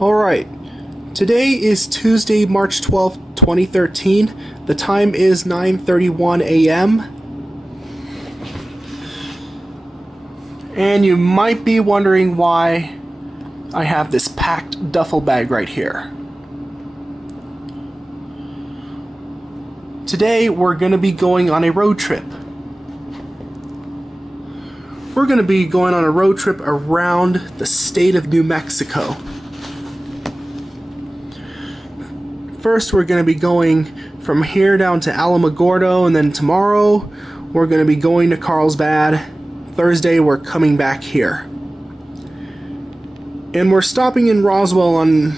Alright, today is Tuesday, March 12th, 2013. The time is 9:31 a.m. And you might be wondering why I have this packed duffel bag right here. Today we're going to be going on a road trip. We're going to be going on a road trip around the state of New Mexico. First, we're going to be going from here down to Alamogordo, and then tomorrow we're going to be going to Carlsbad. Thursday, we're coming back here. And we're stopping in Roswell on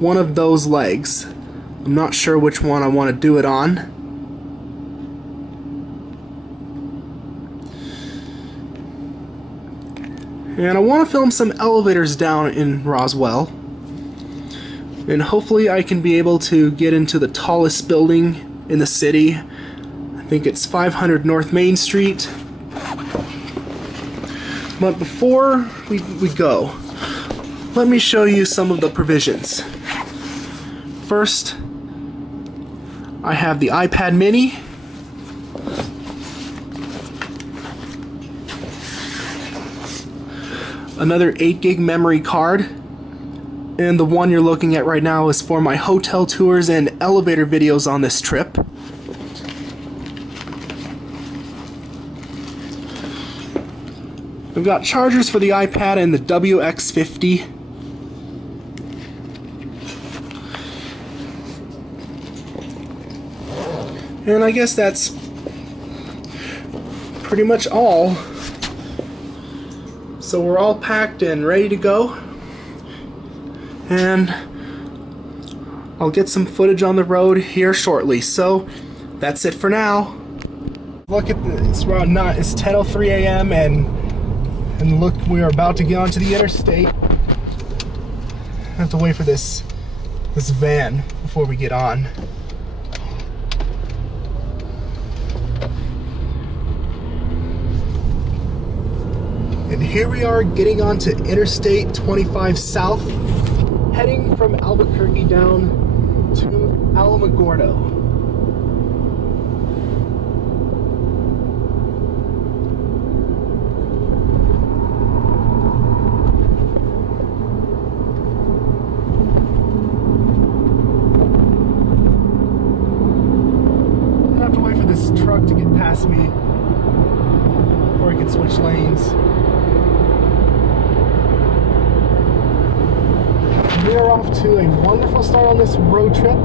one of those legs. I'm not sure which one I want to do it on. And I want to film some elevators down in Roswell. And hopefully I can be able to get into the tallest building in the city. I think it's 500 North Main Street. But before we go, let me show you some of the provisions. First, I have the iPad mini. Another 8 gig memory card. And the one you're looking at right now is for my hotel tours and elevator videos on this trip. We've got chargers for the iPad and the WX50. And I guess that's pretty much all. So we're all packed and ready to go. And I'll get some footage on the road here shortly. So that's it for now. Look at this, it's around 10:03 a.m. and look, we are about to get onto the interstate. I have to wait for this van before we get on. And here we are getting onto Interstate 25 South, heading from Albuquerque down to Alamogordo. I have to wait for this truck to get past me before I can switch lanes. We are off to a wonderful start on this road trip.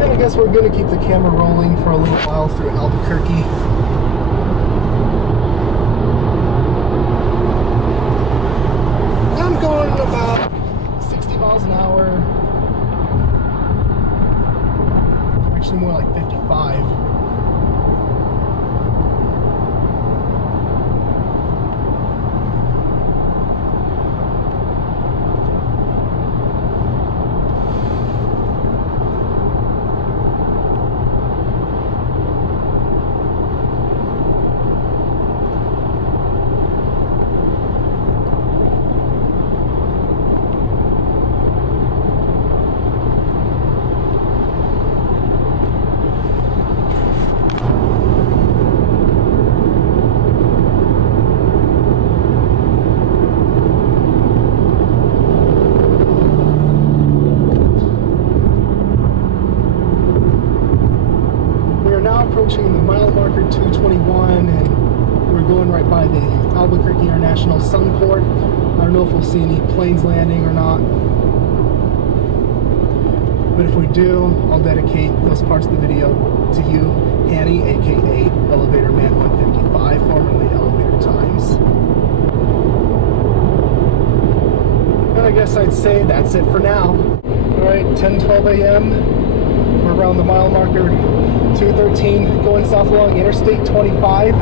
And I guess we're going to keep the camera rolling for a little while through Albuquerque. Going about 60 miles an hour, actually more like 55. Approaching the mile marker 221, and we're going right by the Albuquerque International Sunport. I don't know if we'll see any planes landing or not, but if we do, I'll dedicate those parts of the video to you, Annie, aka Elevator Man 155, formerly Elevator Times. And I guess I'd say that's it for now. Alright, 10:12 a.m. We're around the mile marker 213, going south along Interstate 25.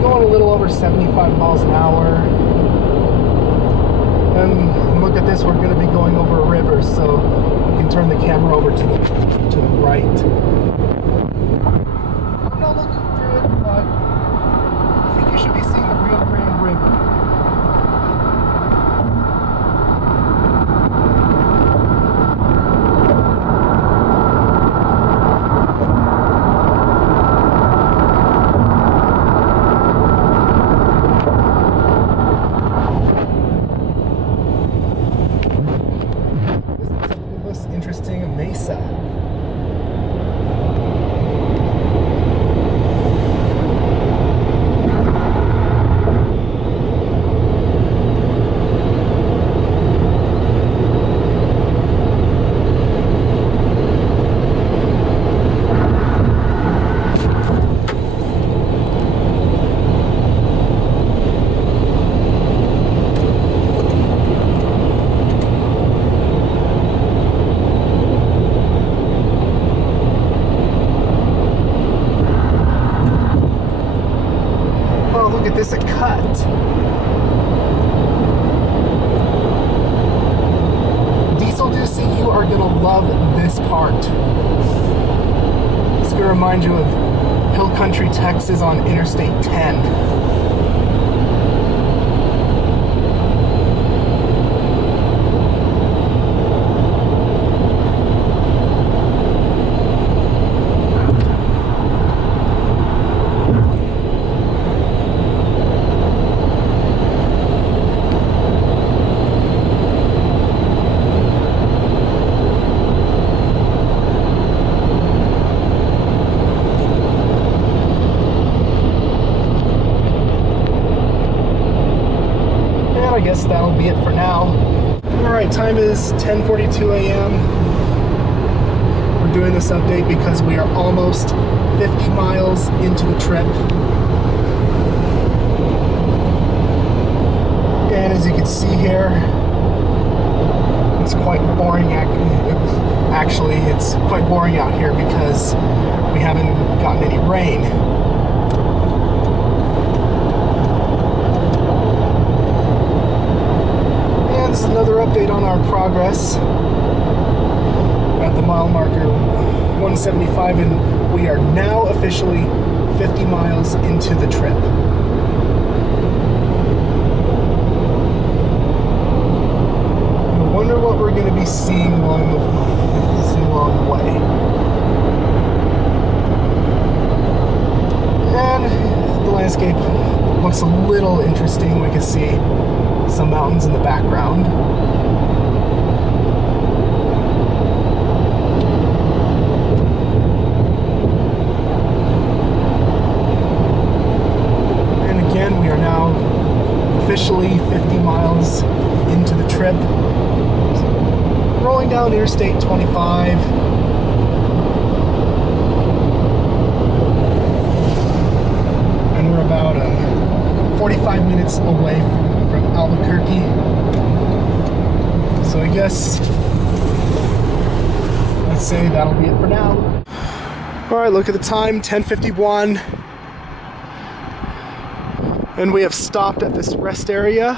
Going a little over 75 miles an hour. And look at this, we're going to be going over a river, so we can turn the camera over to the right. I'm not looking through it, but I think you should be seeing the Rio Grande River. Interesting mesa. Look at this, a cut. Diesel Doocy, you are gonna love this part. It's gonna remind you of Hill Country, Texas on Interstate 10. I guess that'll be it for now. Alright, time is 10:42 a.m. We're doing this update because we are almost 50 miles into the trip. And as you can see here, it's quite boring. Actually, it's quite boring out here because we haven't gotten any rain. This is another update on our progress. We're at the mile marker 175 and we are now officially 50 miles into the trip. I wonder what we're going to be seeing along the way. And the landscape looks a little interesting. We can see some mountains in the background. And again, we are now officially 50 miles into the trip. Rolling down Interstate 25. And we're about 45 minutes away from Albuquerque. So I guess let's say that'll be it for now. Alright, look at the time, 10:51. And we have stopped at this rest area.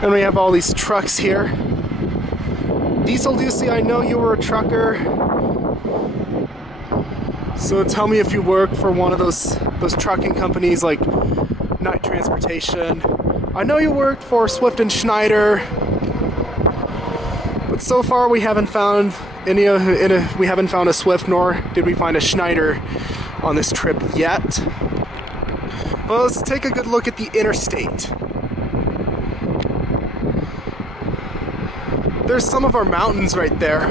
And we have all these trucks here. Diesel Doocy, I know you were a trucker. So tell me if you work for one of those trucking companies like Night Transportation. I know you worked for Swift and Schneider. But so far we haven't found we haven't found a Swift, nor did we find a Schneider on this trip yet. Well, let's take a good look at the interstate. There's some of our mountains right there.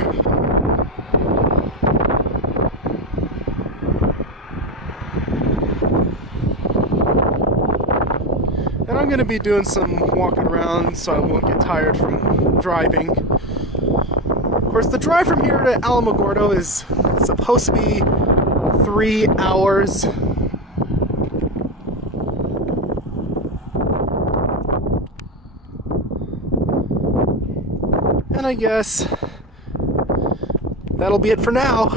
And I'm gonna be doing some walking around so I won't get tired from driving. Of course, the drive from here to Alamogordo is supposed to be 3 hours. And I guess that'll be it for now.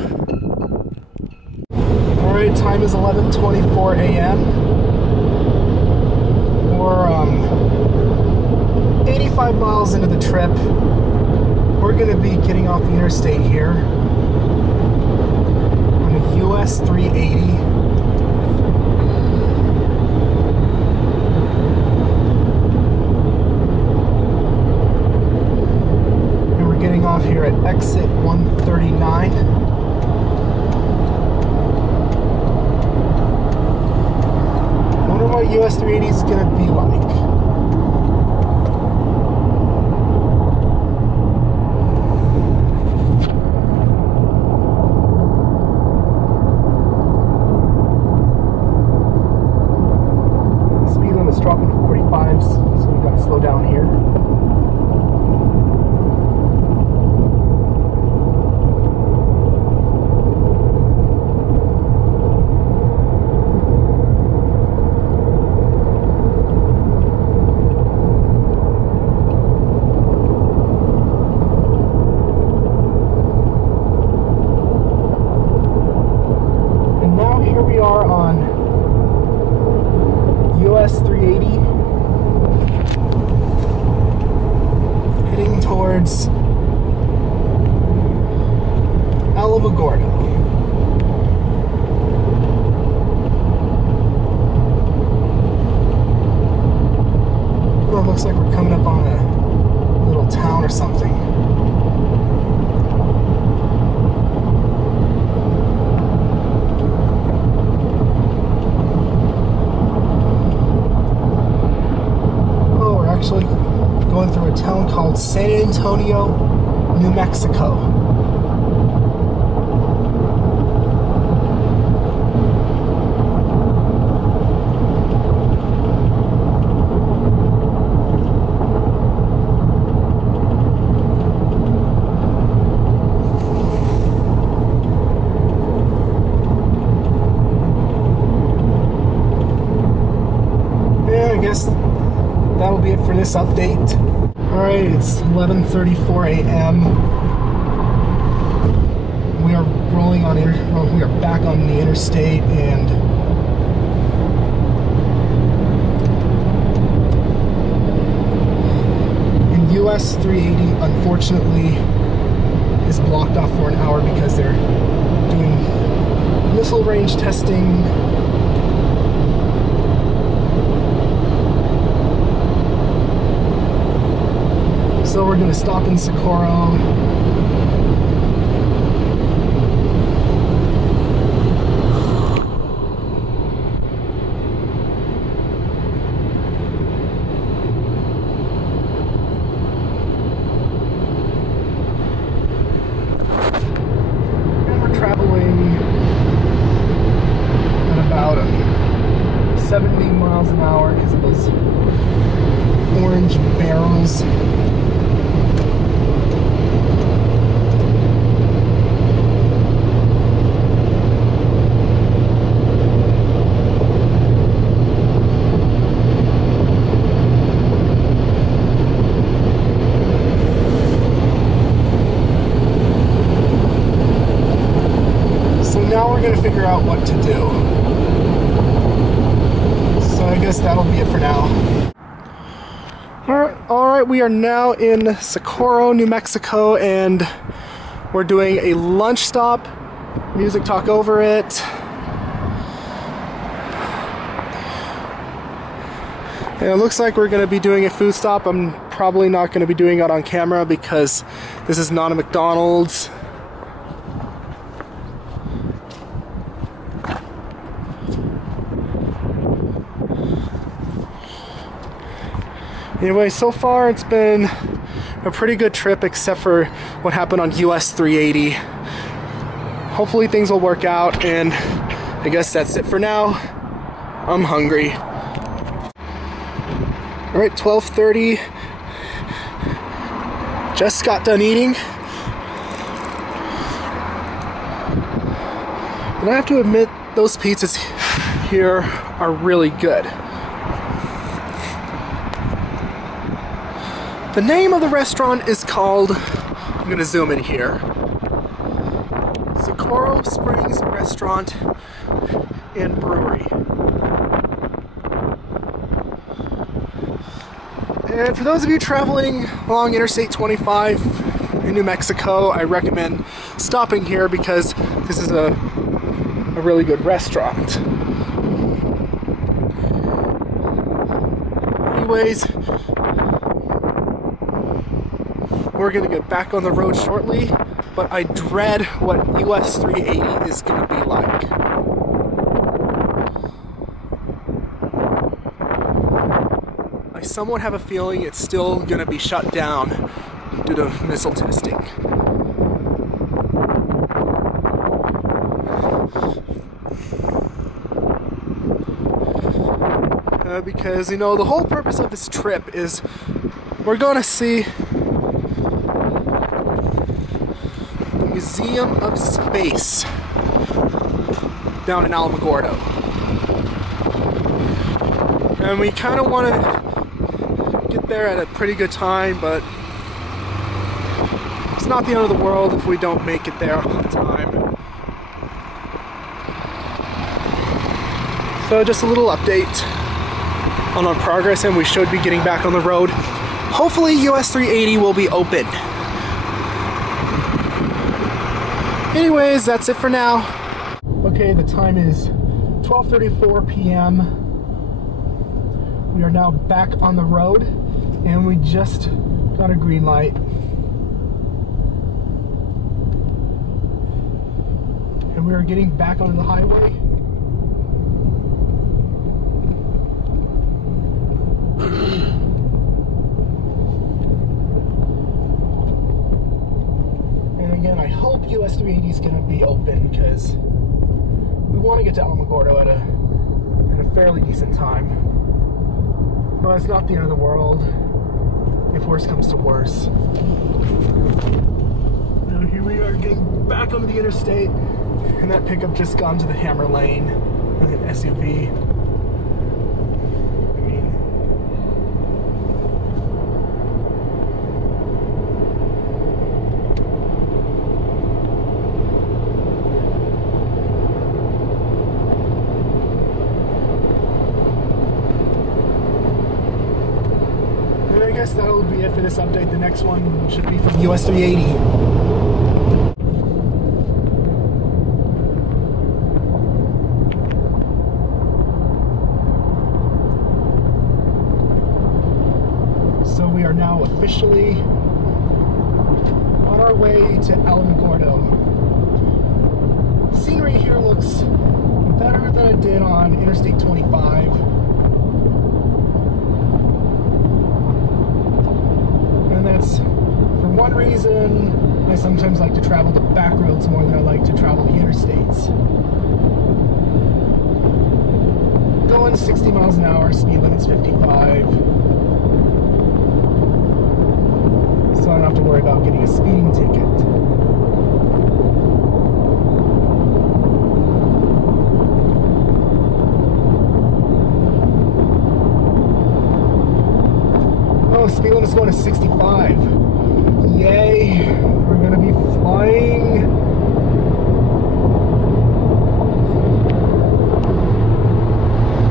Alright, time is 11:24 a.m. We're 85 miles into the trip. We're going to be getting off the interstate here on the US 380. Off here at exit 139. Wonder what US 380 is gonna be like. Speed limit's dropping to 45s, so we gotta slow down here. US 380 heading towards Alamogordo. Well, it looks like we're coming up on a little town or something. Actually going through a town called San Antonio, New Mexico. Yeah, I guess that'll be it for this update. Alright, it's 11:34 a.m. We are rolling on we are back on the interstate, and in US 380 unfortunately is blocked off for an hour because they're doing missile range testing. So we're going to stop in Socorro. And we're traveling at about 70 miles an hour because of those orange barrels. Now we're going to figure out what to do. So I guess that'll be it for now. Alright, we are now in Socorro, New Mexico, and we're doing a lunch stop. Music talk over it. And it looks like we're going to be doing a food stop. I'm probably not going to be doing it on camera because this is not a McDonald's. Anyway, so far it's been a pretty good trip except for what happened on US 380. Hopefully things will work out, and I guess that's it for now. I'm hungry. Alright, 12:30. Just got done eating. And I have to admit, those pizzas here are really good. The name of the restaurant is called, I'm gonna zoom in here, Socorro Springs Restaurant and Brewery. And for those of you traveling along Interstate 25 in New Mexico, I recommend stopping here because this is a really good restaurant. Anyways, we're gonna get back on the road shortly, but I dread what US 380 is gonna be like. I somewhat have a feeling it's still gonna be shut down due to missile testing. Because, you know, the whole purpose of this trip is we're gonna see the Museum of Space down in Alamogordo. And we kind of want to get there at a pretty good time, but it's not the end of the world if we don't make it there on time. So just a little update on our progress, and we should be getting back on the road. Hopefully US 380 will be open. Anyways, that's it for now. Okay, the time is 12:34 p.m. We are now back on the road, and we just got a green light. And we are getting back onto the highway. Again, I hope US 380 is going to be open because we want to get to Alamogordo at a fairly decent time. But it's not the end of the world if worse comes to worse. Now here we are getting back onto the interstate, and that pickup just got into the hammer lane with an SUV. I guess that'll be it for this update. The next one should be from US 380. So we are now officially on our way to Alamogordo. Scenery here looks better than it did on Interstate 25. And that's for one reason. I sometimes like to travel the back roads more than I like to travel the interstates. Going 60 miles an hour, speed limit's 55. So I don't have to worry about getting a speeding ticket. Speed limit's going to 65. Yay! We're gonna be flying.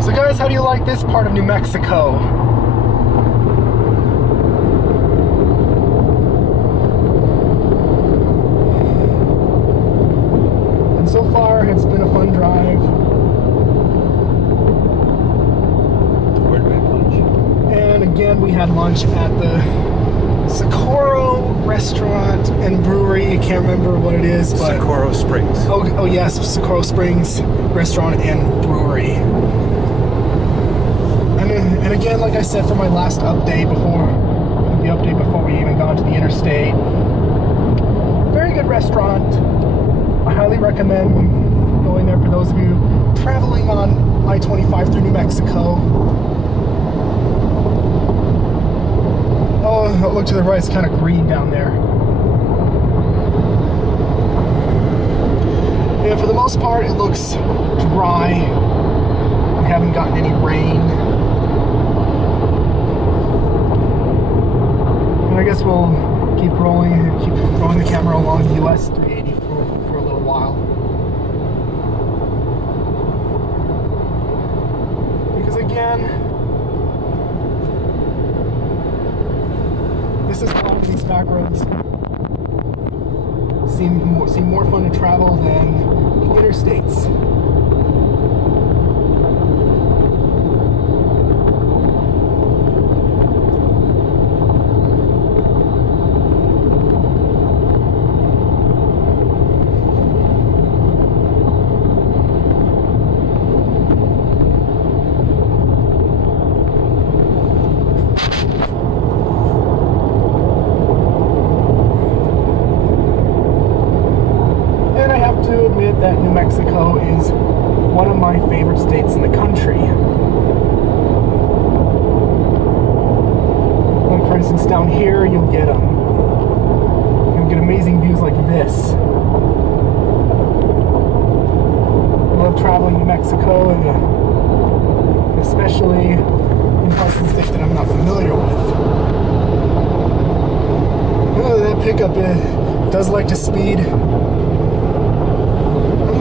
So guys, how do you like this part of New Mexico? And so far, it's been a fun drive. And again, we had lunch at the Socorro Restaurant and Brewery. I can't remember what it is, but Socorro Springs. Oh yes, Socorro Springs Restaurant and Brewery. And again, like I said, for my last update before we even got to the interstate, very good restaurant. I highly recommend going there for those of you traveling on I-25 through New Mexico. Oh, look to the right, it's kind of green down there. Yeah, for the most part, it looks dry. We haven't gotten any rain. I guess we'll keep rolling the camera along the US 380 for a little while. Because again, this is a lot of these back roads seem more fun to travel than the interstates. That New Mexico is one of my favorite states in the country. Like for instance, down here you'll get amazing views like this. I love traveling New Mexico, and especially in parts of the state that I'm not familiar with. Oh, that pickup does like to speed.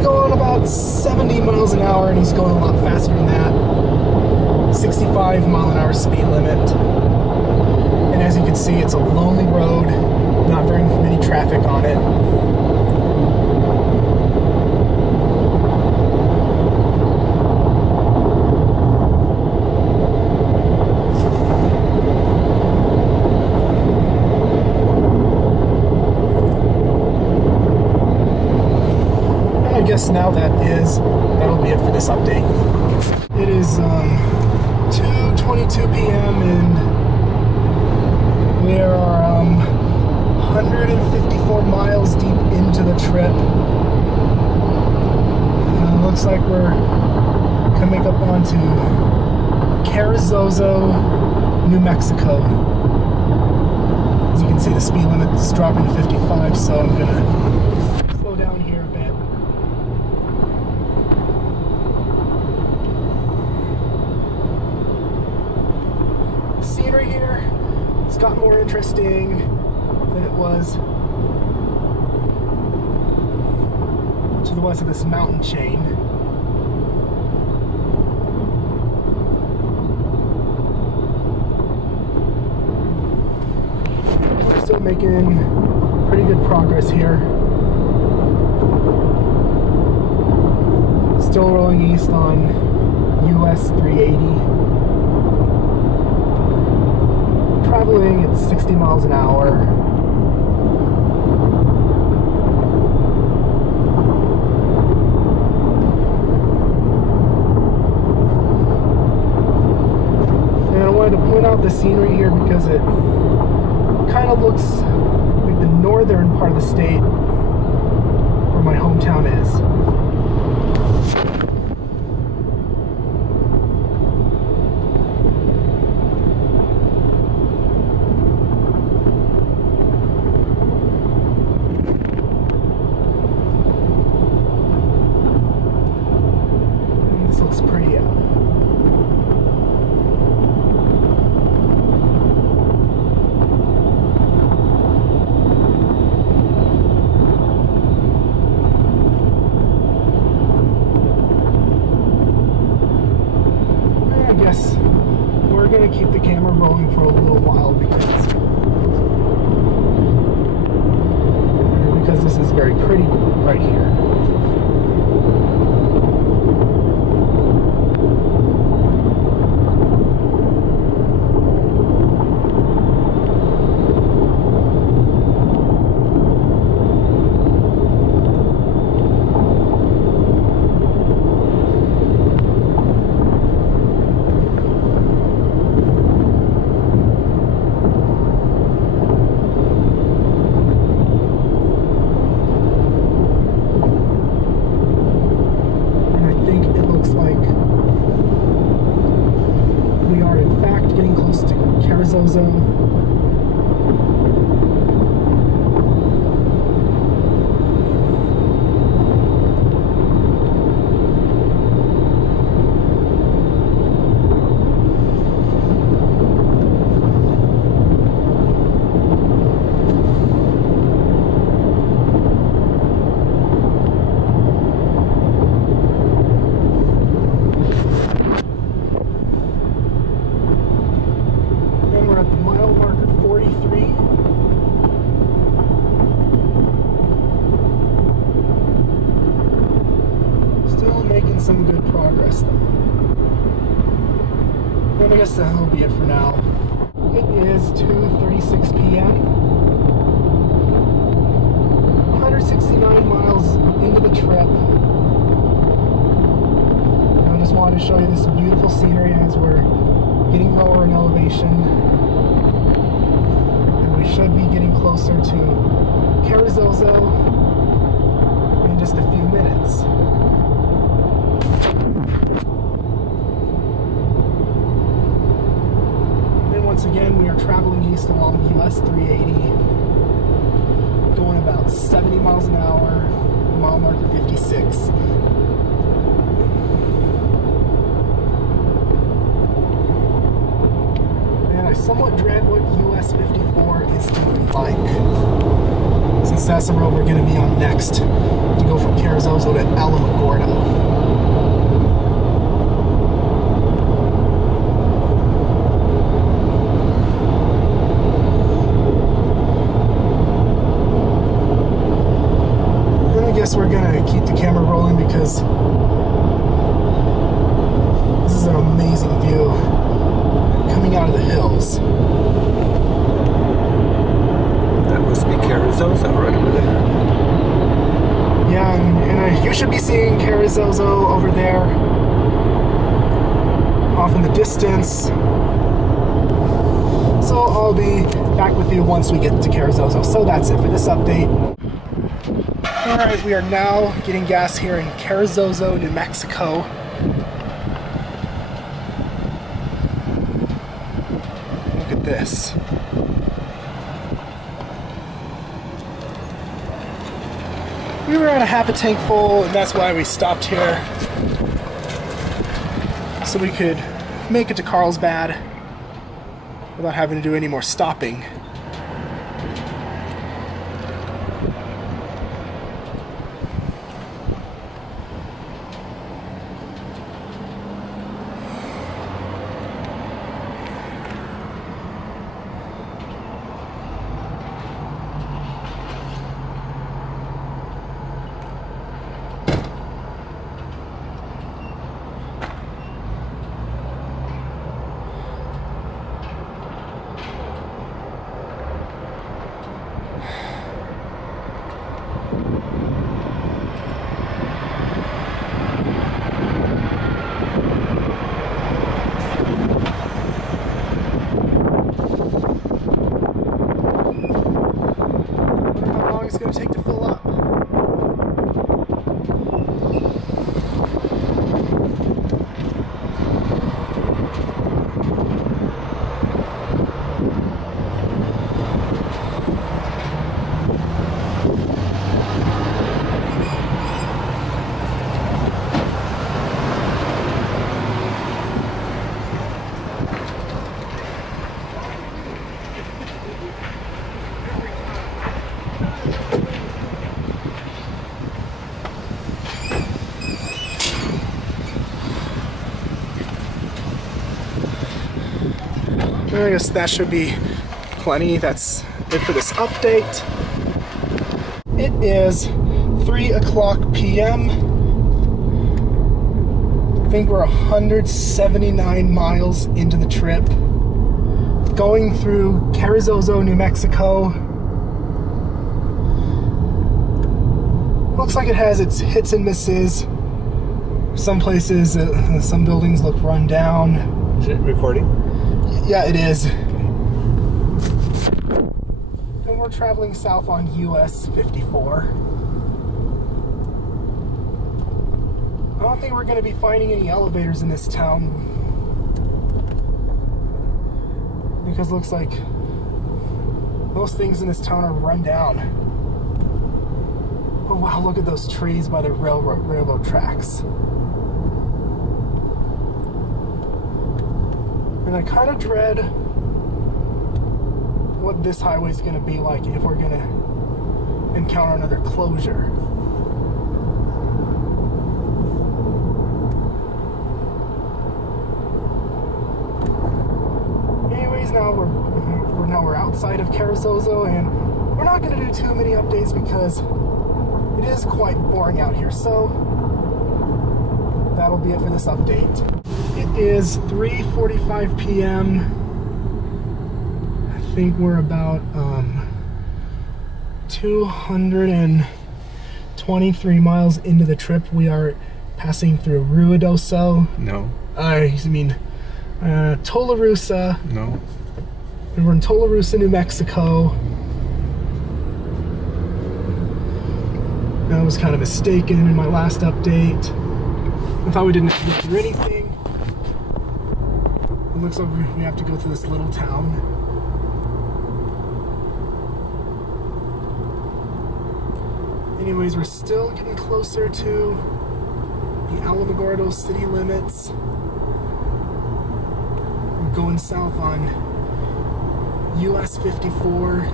Going about 70 miles an hour, and he's going a lot faster than that. 65 mile an hour speed limit. And as you can see, it's a lonely road, not very many traffic on it. I guess now that'll be it for this update. It is 2:22 p.m. and we are 154 miles deep into the trip. Looks like we're coming up onto Carrizozo, New Mexico. As you can see, the speed limit is dropping to 55, so I'm gonna slow down here a bit. Scenery here, it's gotten more interesting than it was to the west of this mountain chain. We're still making pretty good progress here. Still rolling east on US 380. Traveling at 60 miles an hour. And I wanted to point out the scenery here because it kind of looks like the northern part of the state where my hometown is. We're going to keep the camera rolling for a little while because this is very pretty right here. some good progress though. And I guess that'll be it for now. It is 2:36 p.m. 169 miles into the trip. I just wanted to show you this beautiful scenery as we're getting lower in elevation. And we should be getting closer to Carrizozo in just a few minutes. And once again, we are traveling east along US 380, going about 70 miles an hour, mile marker 56. And I somewhat dread what US 54 is going to be like, since that's the road we're going to be on next to go from Carrizozo to Alamogordo. I guess we're gonna keep the camera rolling because this is an amazing view coming out of the hills. That must be Carrizozo right over there. Yeah, and you should be seeing Carrizozo over there off in the distance. So I'll be back with you once we get to Carrizozo. So that's it for this update. Alright, we are now getting gas here in Carrizozo, New Mexico. Look at this. We were at a half a tank full, and that's why we stopped here. So we could make it to Carlsbad without having to do any more stopping. It's going to take to fill up. I guess that should be plenty. That's it for this update. It is 3 o'clock p.m. I think we're 179 miles into the trip. Going through Carrizozo, New Mexico. Looks like it has its hits and misses. Some places, some buildings look run down. Is it recording? Yeah, it is. And we're traveling south on US 54. I don't think we're going to be finding any elevators in this town, because it looks like most things in this town are run down. Oh wow, look at those trees by the railroad tracks. And I kind of dread what this highway is going to be like if we're going to encounter another closure. Anyways, now we're outside of Carrizozo, and we're not going to do too many updates because it is quite boring out here. So that'll be it for this update. It is 3:45 p.m. I think we're about 223 miles into the trip. We are passing through Ruidoso. No. I mean, Tularosa. No. And we're in Tularosa, New Mexico. I was kind of mistaken in my last update. I thought we didn't have to go through anything. It looks like we have to go through this little town. Anyways, we're still getting closer to the Alamogordo city limits. We're going south on US 54.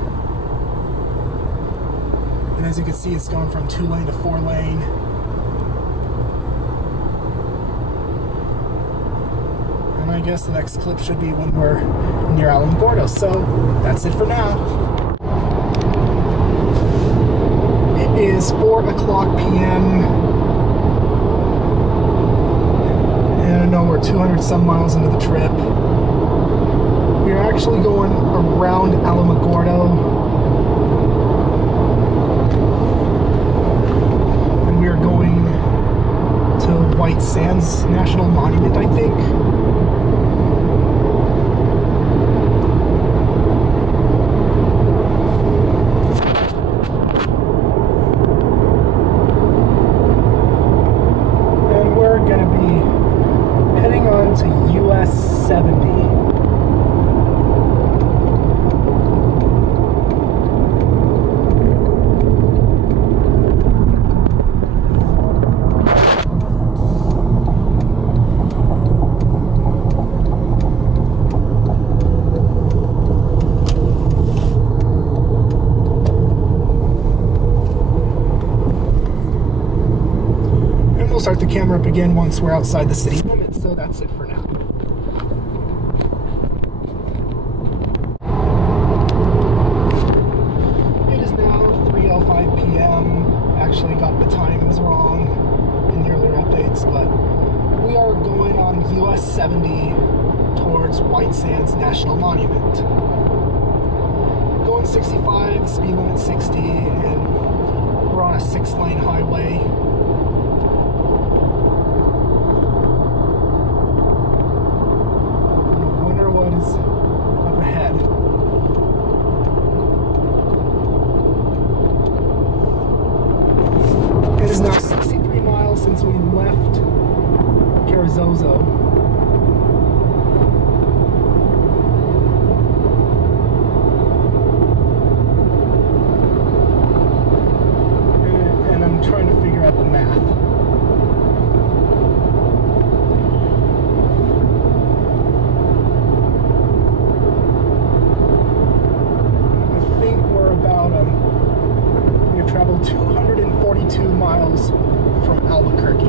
And as you can see, it's gone from 2-lane to 4-lane. And I guess the next clip should be when we're near Alamogordo. So that's it for now. It is 4 o'clock p.m. And I know we're 200 some miles into the trip. We are actually going around Alamogordo. White Sands National Monument, I think. And we're going to be heading on to US 70. We'll start the camera up again once we're outside the city limits, so that's it for now. It is now 3:05 p.m. Actually got the times wrong in the earlier updates, but we are going on US 70 towards White Sands National Monument. Going 65, the speed limit 60, and we're on a 6-lane highway. Up ahead. It is now 63 miles since we left Carrizozo. And I'm trying to figure out the math. Traveled 242 miles from Albuquerque.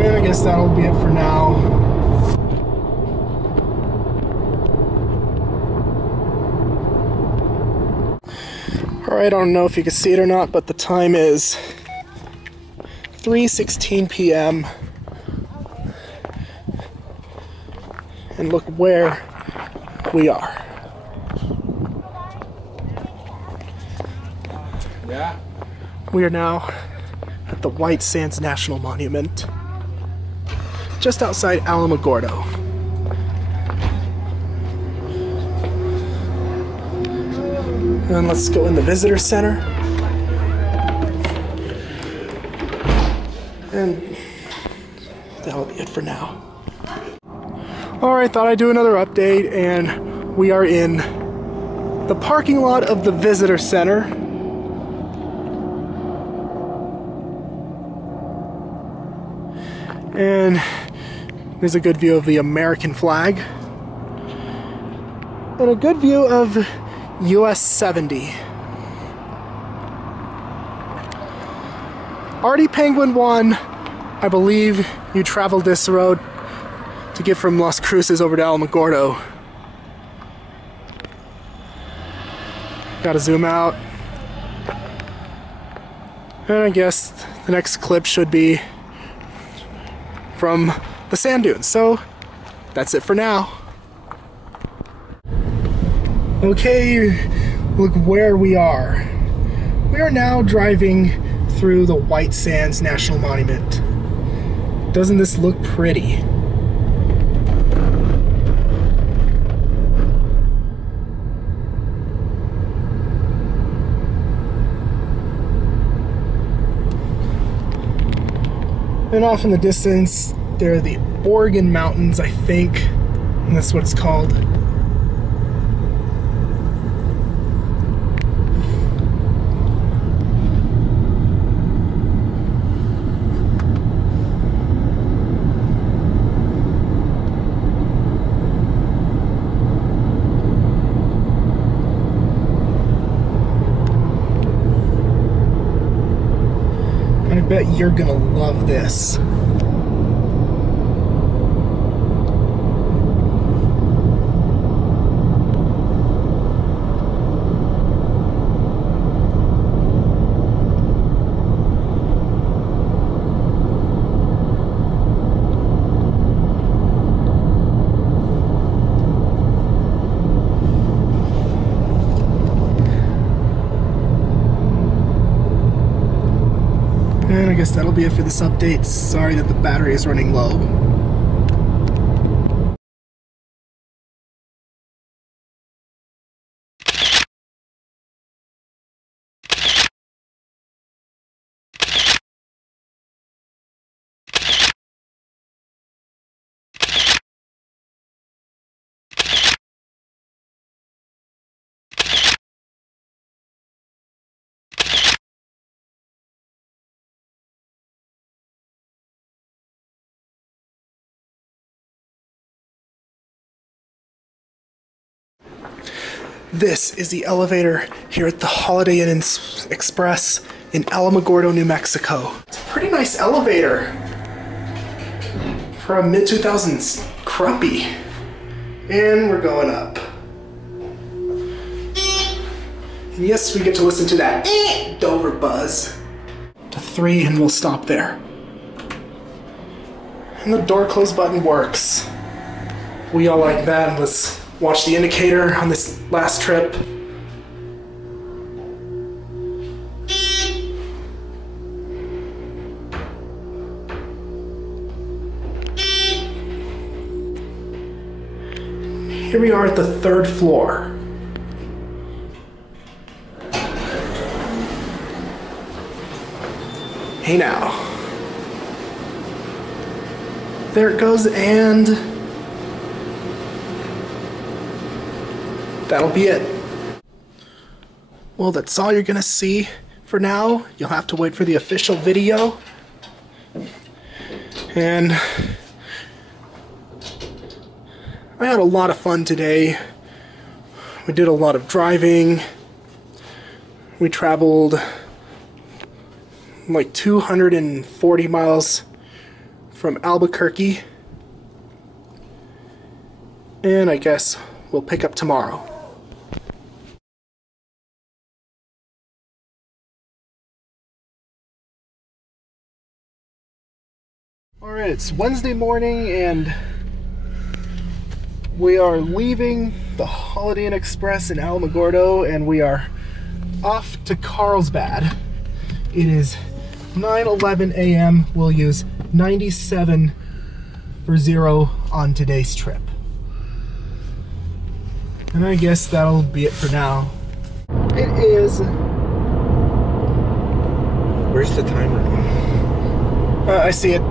And I guess that'll be it for now. Alright, I don't know if you can see it or not, but the time is 3:16 p.m. and look where we are. Yeah. We are now at the White Sands National Monument, just outside Alamogordo. And let's go in the visitor center. And that'll be it for now. Alright, thought I'd do another update, and we are in the parking lot of the visitor center. And there's a good view of the American flag. And a good view of US 70. Artie Penguin 1, I believe you traveled this road to get from Las Cruces over to Alamogordo. Gotta zoom out. And I guess the next clip should be from the sand dunes. So that's it for now. Okay, look where we are. We are now driving through the White Sands National Monument. Doesn't this look pretty? And off in the distance, there are the Oregon Mountains, I think, and that's what it's called. I bet you're gonna love this. And I guess that'll be it for this update. Sorry that the battery is running low. This is the elevator here at the Holiday Inn Express in Alamogordo, New Mexico. It's a pretty nice elevator for a mid-2000s crumpy. And we're going up. And yes, we get to listen to that Dover buzz. To 3 and we'll stop there. And the door close button works. We all like that, and let's watch the indicator on this last trip. Here we are at the 3rd floor. Hey now. There it goes, and that'll be it. Well, that's all you're gonna see for now. You'll have to wait for the official video. And I had a lot of fun today. We did a lot of driving. We traveled like 240 miles from Albuquerque. And I guess we'll pick up tomorrow. Alright, it's Wednesday morning and we are leaving the Holiday Inn Express in Alamogordo and we are off to Carlsbad. It is 9:11 a.m. We'll use 97 for 0 on today's trip. And I guess that'll be it for now. It is... Where's the timer? I see it.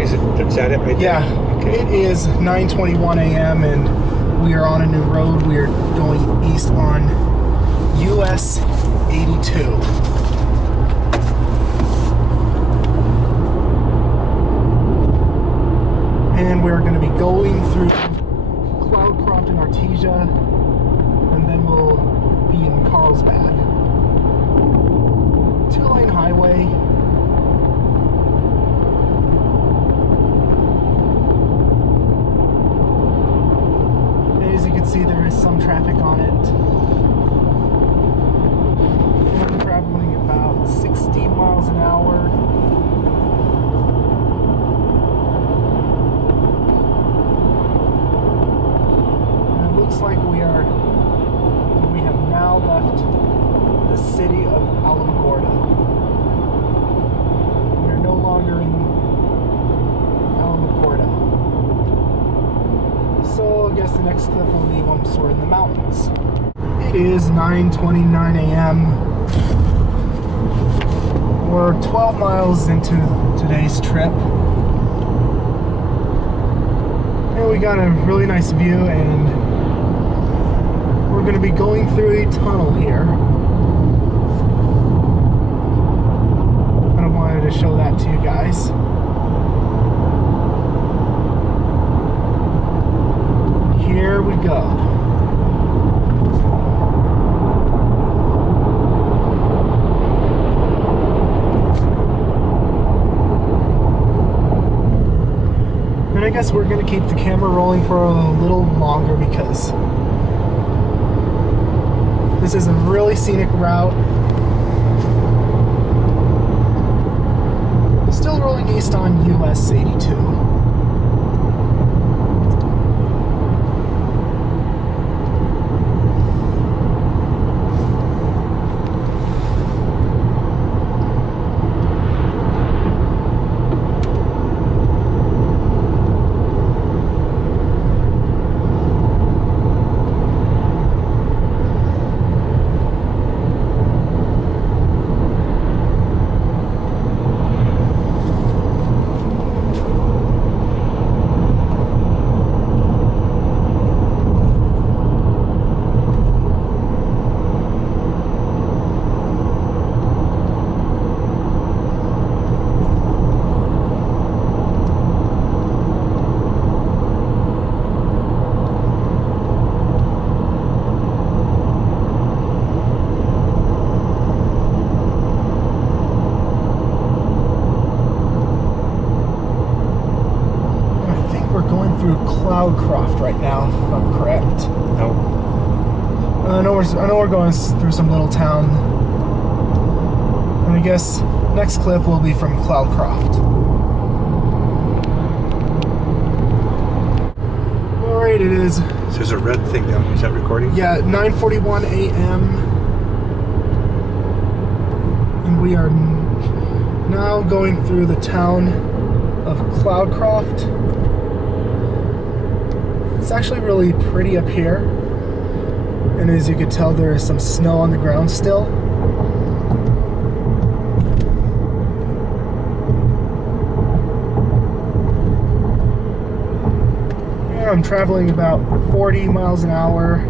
Is that it right there? Yeah. Okay. It is 9:21 a.m. and we are on a new road. We are going east on US 82. And we're going to be going through Cloudcroft and Artesia, and then we'll be in Carlsbad. 2-lane highway. is some traffic on it. I'm traveling about 60 miles an hour. And it looks like we have now left the city of Alamogordo. We're no longer in Alamogordo. So I guess the next clip will be once we're in the mountains. It is 9:29 a.m. We're 12 miles into today's trip. And we got a really nice view, and we're going to be going through a tunnel here. And I wanted to show that to you guys. Here we go. And I guess we're going to keep the camera rolling for a little longer because this is a really scenic route. Still rolling east on US 82. Cloudcroft right now, if I'm correct. No. I know we're going through some little town, and I guess next clip will be from Cloudcroft. All right, it is. So there's a red thing down. Is that recording? Yeah, 9:41 a.m. and we are now going through the town of Cloudcroft. It's actually really pretty up here, and as you can tell, there is some snow on the ground still. Yeah, I'm traveling about 40 miles an hour.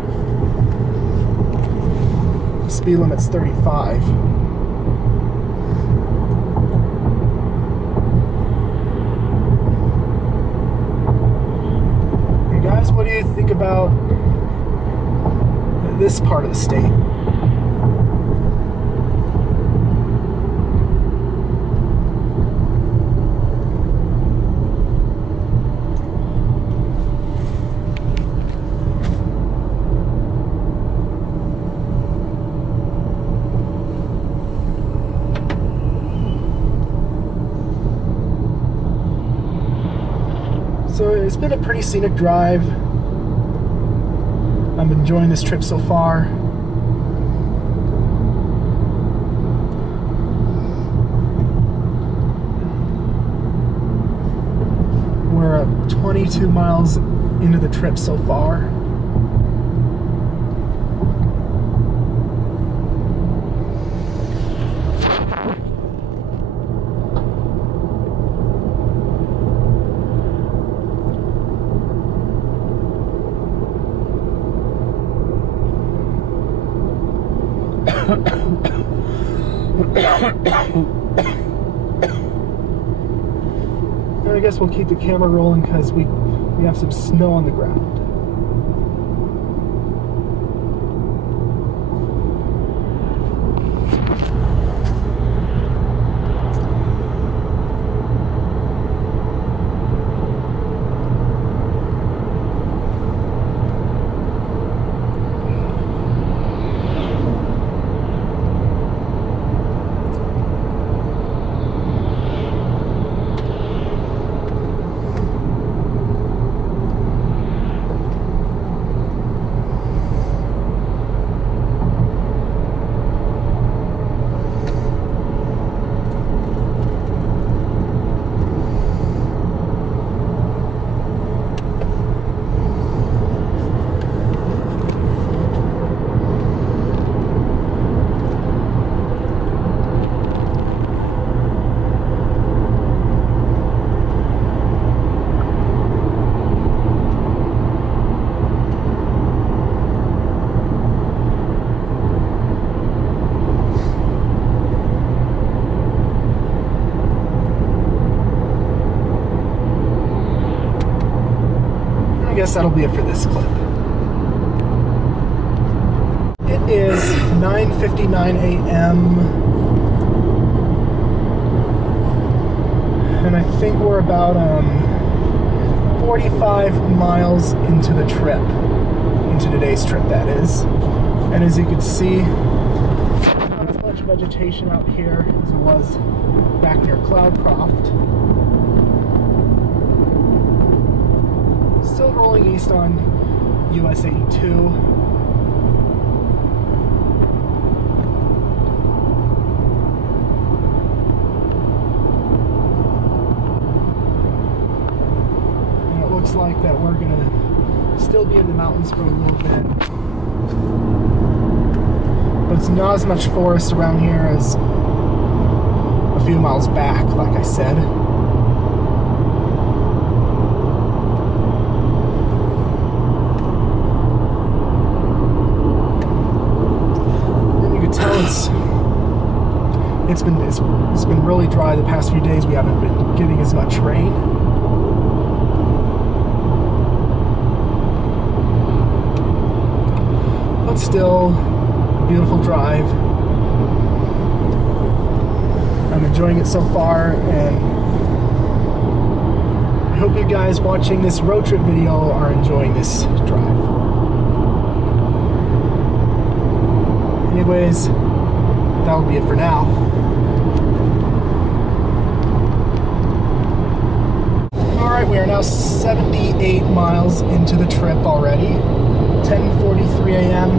The speed limit's 35. Guys, what do you think about this part of the state? So it's been a pretty scenic drive. I'm enjoying this trip so far. We're at 22 miles into the trip so far. And I guess we'll keep the camera rolling because we have some snow on the ground. I guess that'll be it for this clip. It is 9:59 a.m. and I think we're about 45 miles into the trip, into today's trip that is. And as you can see, not as much vegetation out here as it was back near Cloudcroft. Still rolling east on US 82. Looks like that we're gonna still be in the mountains for a little bit, but it's not as much forest around here as a few miles back, like I said. And you can tell it's been really dry the past few days. We haven't been getting as much rain. Still a beautiful drive. I'm enjoying it so far, and I hope you guys watching this road trip video are enjoying this drive. Anyways, that'll be it for now. Alright, we are now 78 miles into the trip already. 10:43 a.m.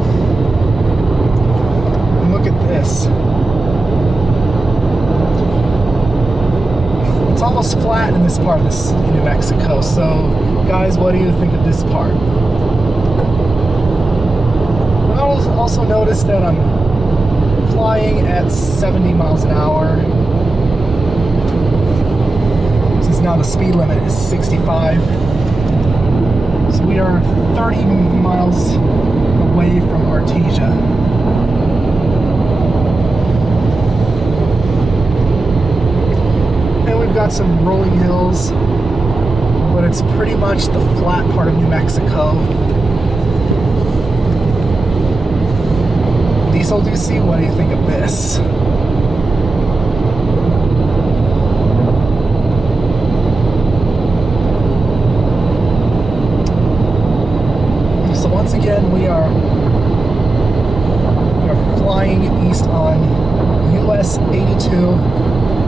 and look at this. It's almost flat in this part of New Mexico. So, guys, what do you think of this part? I also noticed that I'm flying at 70 miles an hour. Since now the speed limit is 65. So we are 30 miles away from Artesia. And we've got some rolling hills, but it's pretty much the flat part of New Mexico. Diesel, do you see? What do you think of this? Once again, we are flying east on US 82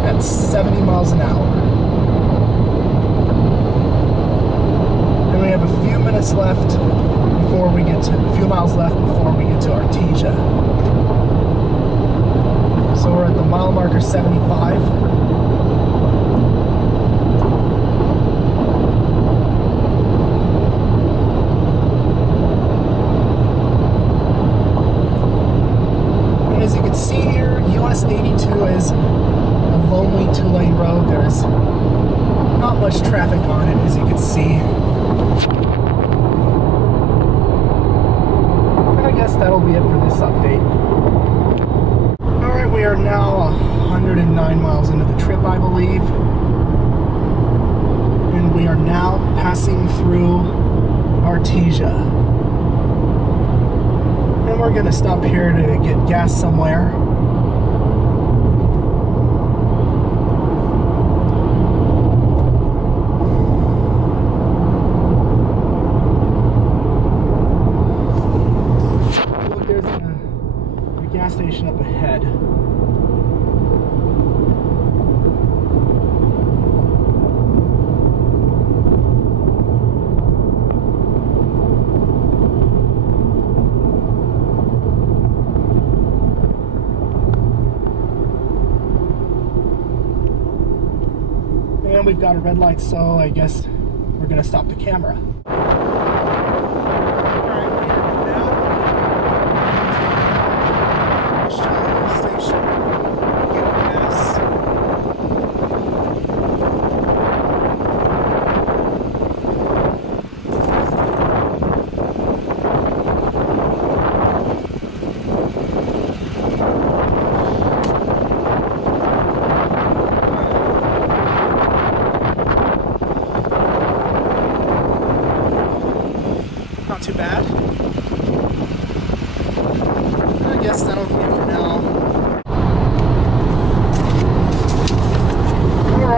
at 70 miles an hour. And we have a few minutes left before we get to, a few miles left before we get to Artesia. So we're at the mile marker 75. See here, US 82 is a lonely two-lane road. There's not much traffic on it, as you can see. And I guess that'll be it for this update. Alright, we are now 109 miles into the trip, I believe. And we are now passing through Artesia. And we're gonna stop here to get gas somewhere. Look, there's a gas station up ahead. And we've got a red light, so I guess we're gonna stop the camera.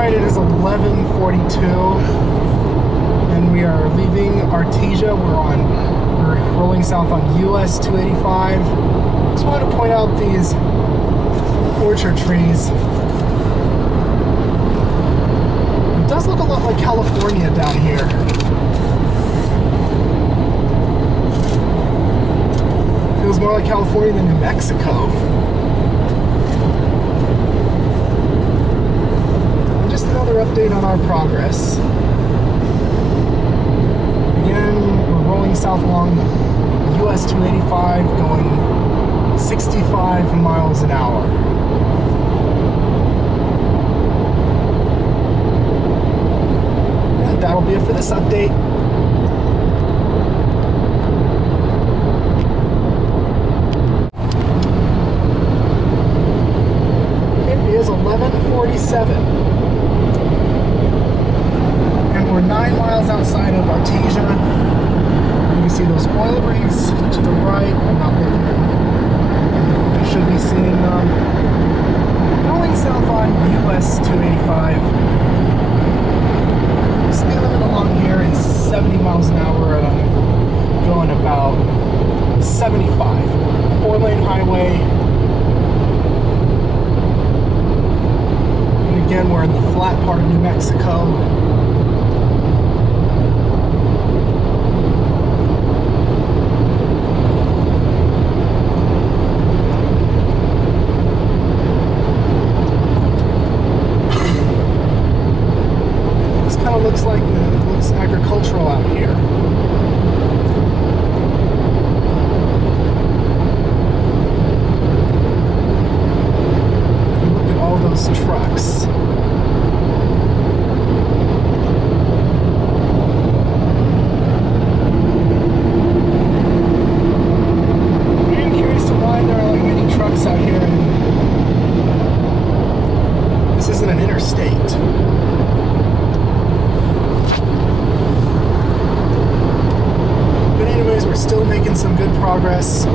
Alright, it is 11:42 and we are leaving Artesia. We're rolling south on US 285. Just wanted to point out these orchard trees. It does look a lot like California down here. Feels more like California than New Mexico. And just another update on our progress. Again, we're rolling south along US 285, going 65 miles an hour. And that'll be it for this update. It is 11:47. And we're 9 miles outside of Artesia. You can see those oil rigs to the right. I'm not looking. You should be seeing them. Going south on US 285. Speed limit along here is 70 miles an hour, and I'm going about 75. 4-lane highway. And again, we're in the flat part of New Mexico. Looks agricultural out here. Look at all those trucks. I'm curious to why there are like many trucks out here, and this isn't an interstate. We're still making some good progress.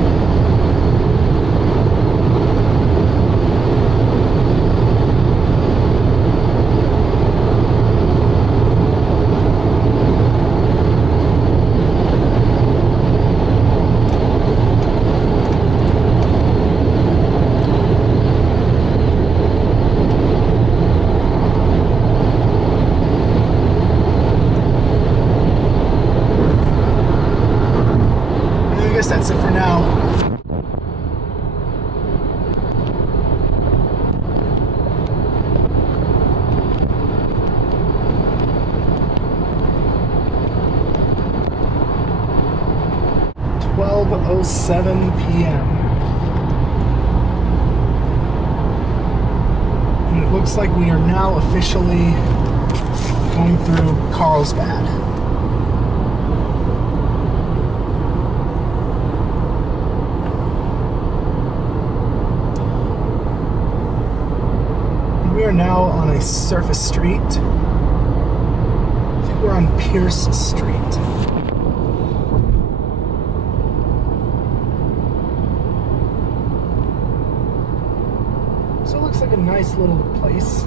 That's it for now. (12:07 p.m.) and it looks like we are now officially going through Carlsbad. We are now on a surface street. I think we're on Pierce Street. So it looks like a nice little place.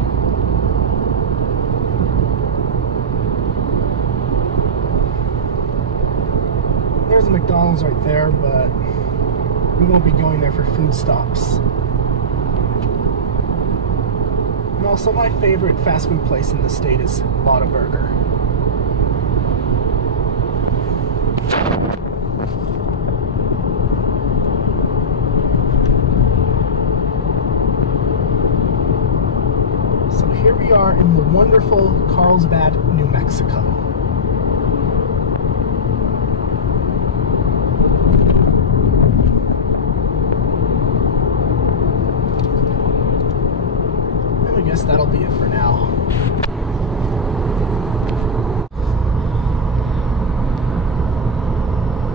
There's a McDonald's right there, but we won't be going there for food stops. And also, my favorite fast food place in the state is Whataburger. So here we are in the wonderful Carlsbad, New Mexico. That'll be it for now.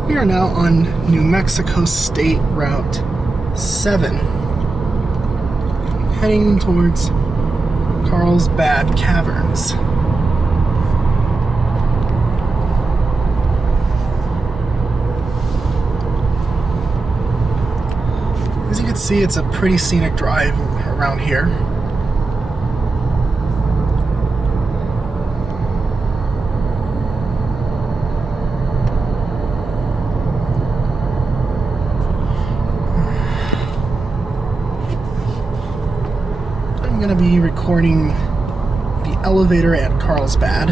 We are now on New Mexico State Route 7, heading towards Carlsbad Caverns. As you can see, it's a pretty scenic drive around here. be recording the elevator at Carlsbad.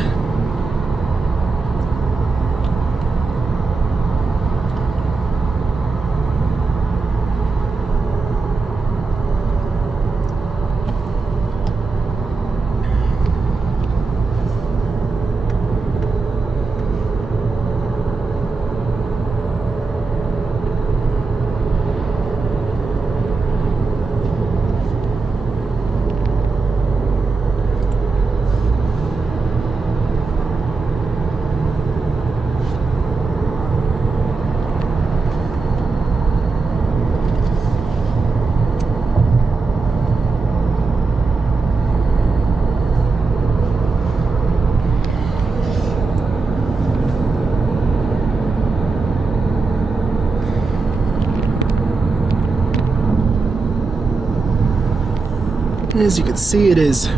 As you can see, it is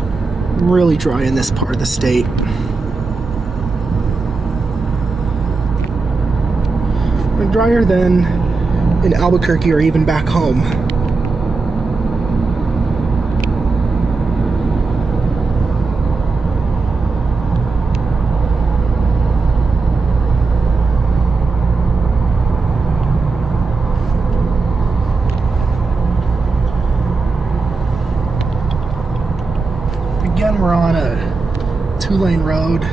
really dry in this part of the state. Drier than in Albuquerque or even back home. Again, we're on a 2-lane road.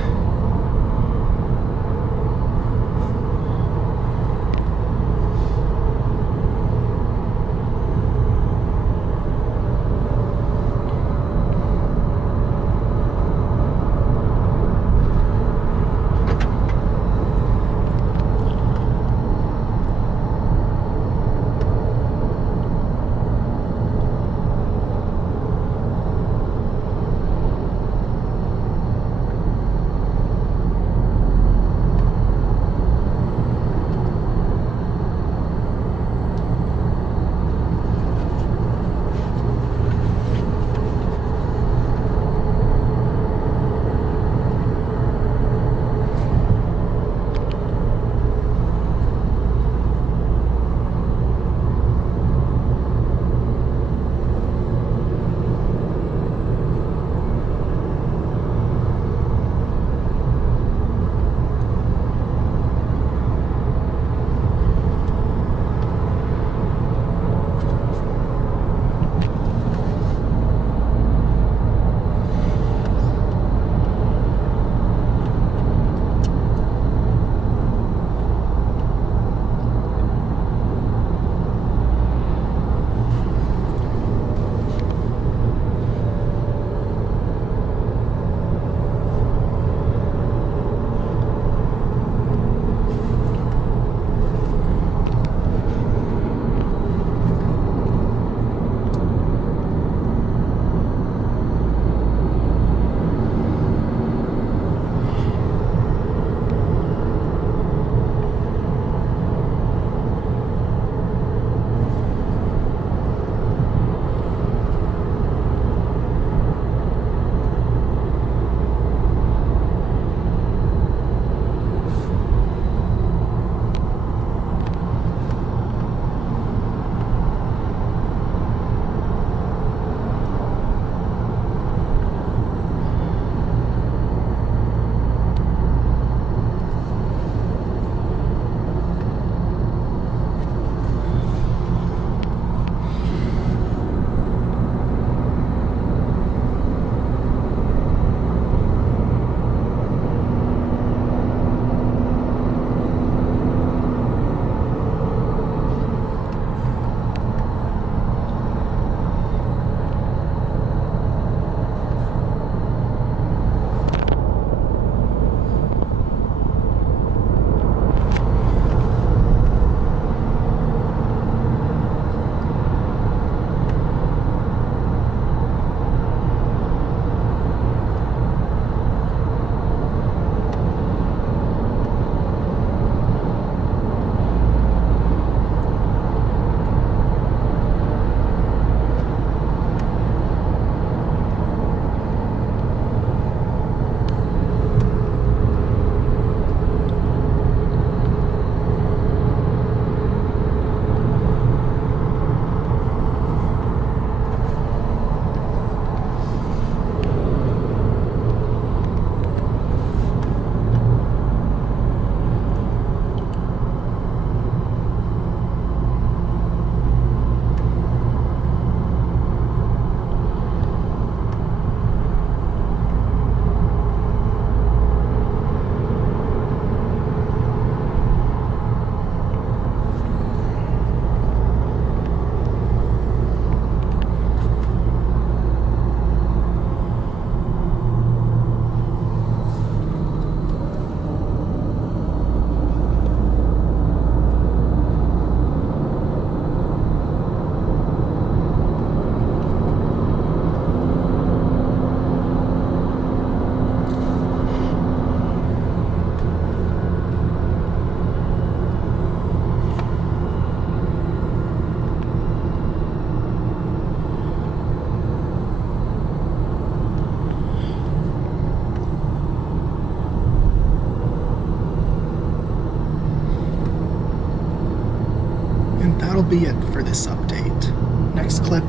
be it for this update. Next clip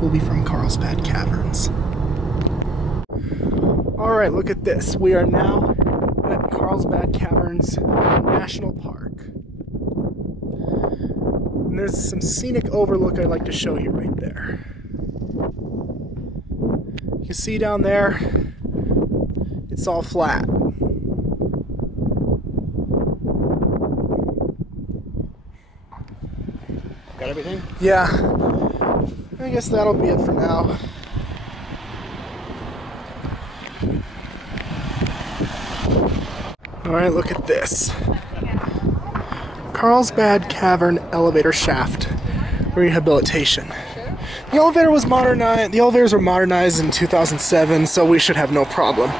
will be from Carlsbad Caverns. Alright, look at this. We are now at Carlsbad Caverns National Park. And there's some scenic overlook I'd like to show you right there. You can see down there, it's all flat. Got everything? Yeah. I guess that'll be it for now. Alright, look at this. Carlsbad Cavern elevator shaft rehabilitation. The elevators were modernized in 2007, so we should have no problem.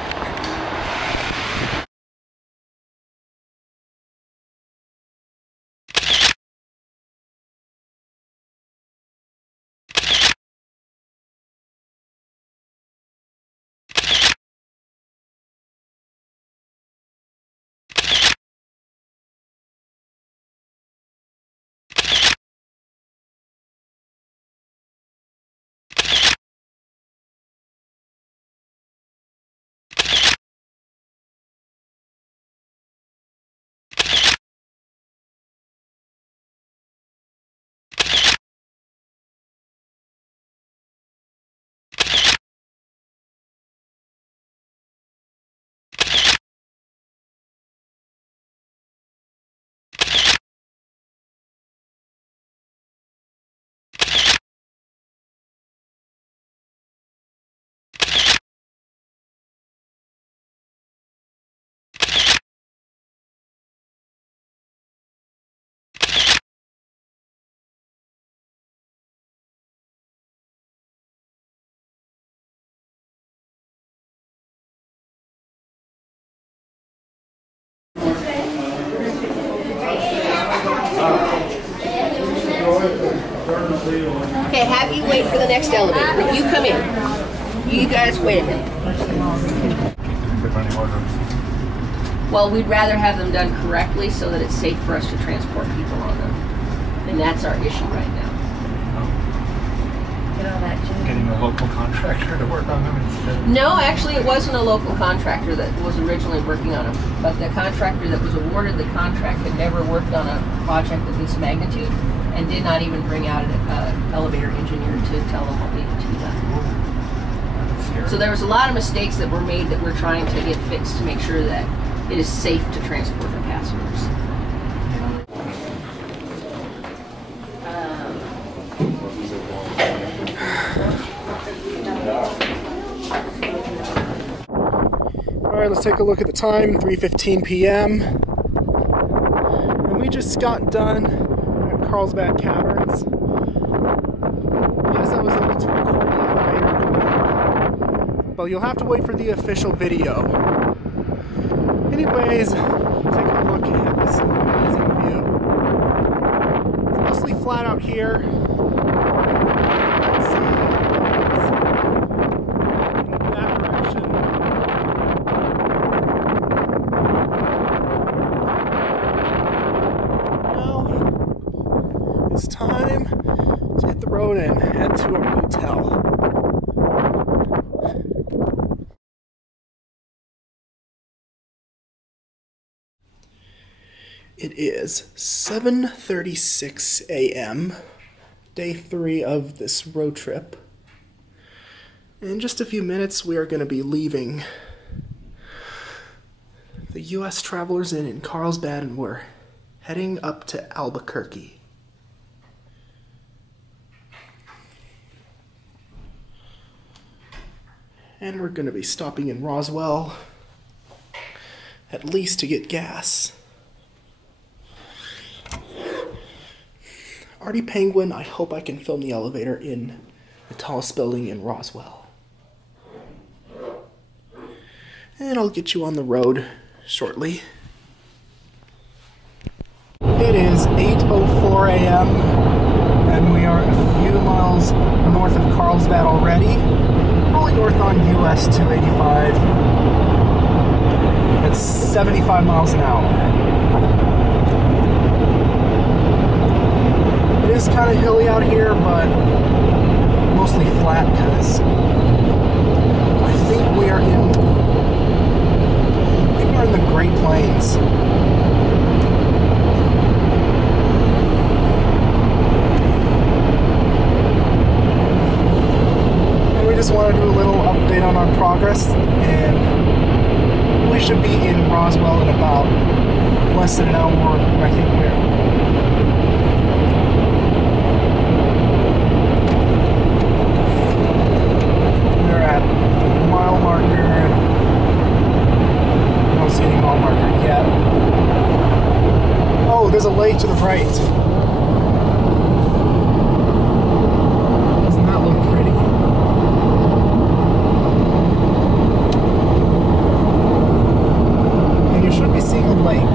Okay, have you wait for the next elevator. You come in. You guys wait a minute. Well, we'd rather have them done correctly so that it's safe for us to transport people on them. And that's our issue right now. Getting a local contractor to work on them instead? No, actually it wasn't a local contractor that was originally working on them. But the contractor that was awarded the contract had never worked on a project of this magnitude and did not even bring out an elevator engineer to tell them what needed to be done. So there was a lot of mistakes that were made that we're trying to get fixed to make sure that it is safe to transport the passengers. Alright, let's take a look at the time, 3:15 p.m. And we just got done at Carlsbad Caverns. Yes, I was able to record the elevator, but you'll have to wait for the official video. Anyways, take a look at this amazing view. It's mostly flat out here. Let's see. In that direction. It's time to hit the road and head to a hotel. It is 7:36 a.m., day 3 of this road trip. In just a few minutes, we are going to be leaving the U.S. Travelers Inn in Carlsbad, and we're heading up to Albuquerque. And we're going to be stopping in Roswell, at least to get gas. Artie Penguin, I hope I can film the elevator in the tallest building in Roswell. And I'll get you on the road shortly. It is 8:04 a.m. and we are a few miles north of Carlsbad already. Rolling north on US 285. It's 75 miles an hour. It is kind of hilly out here, but mostly flat because I think we're in the Great Plains. And we just want to do a little update on our progress, and we should be in Roswell in about less than an hour. I think we're at mile marker. I don't see any mile marker yet. Oh, there's a lake to the right. Doesn't that look pretty? And you should be seeing a lake.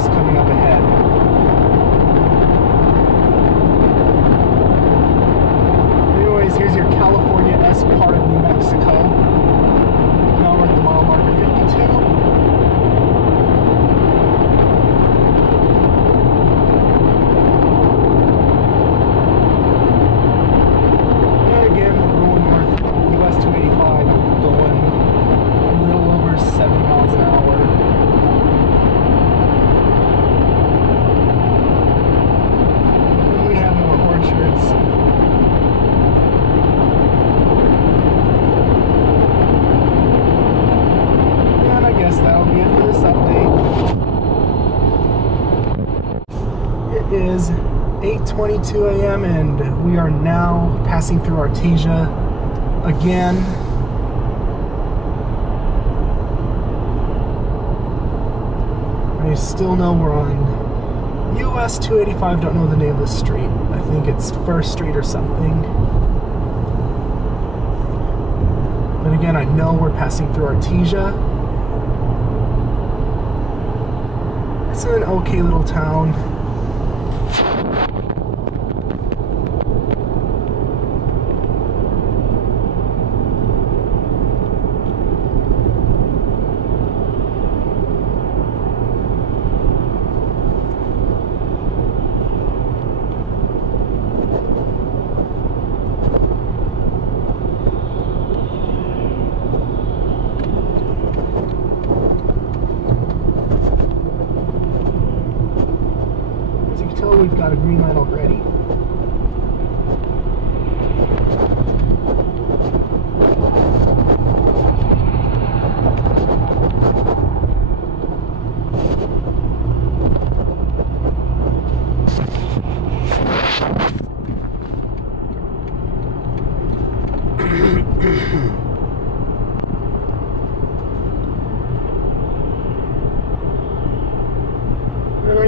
Coming up ahead. Anyways, here's your California-esque part of New Mexico. Now we're at the mile marker 52. And again, we're going north, US 285, going a little over 70 miles an hour. Is 8:22 a.m. and we are now passing through Artesia again. I still know we're on US 285, don't know the name of the street. I think it's First Street or something. But again, I know we're passing through Artesia. It's an okay little town. We've got a green light already.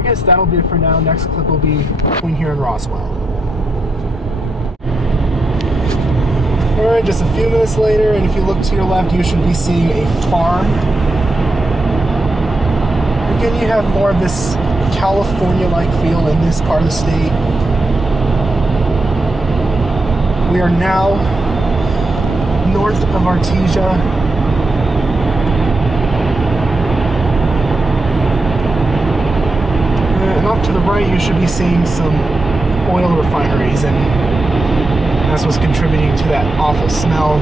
guess that'll be it for now. Next clip will be between here and Roswell. Alright, just a few minutes later, and if you look to your left, you should be seeing a farm. Again, you have more of this California-like feel in this part of the state. We are now north of Artesia. And off to the right, you should be seeing some oil refineries, and that's what's contributing to that awful smell.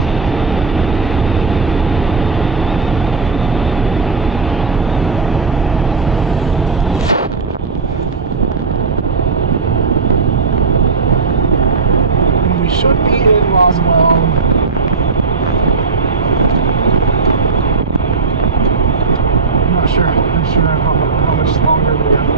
And we should be in Roswell. I'm not sure how much longer we have.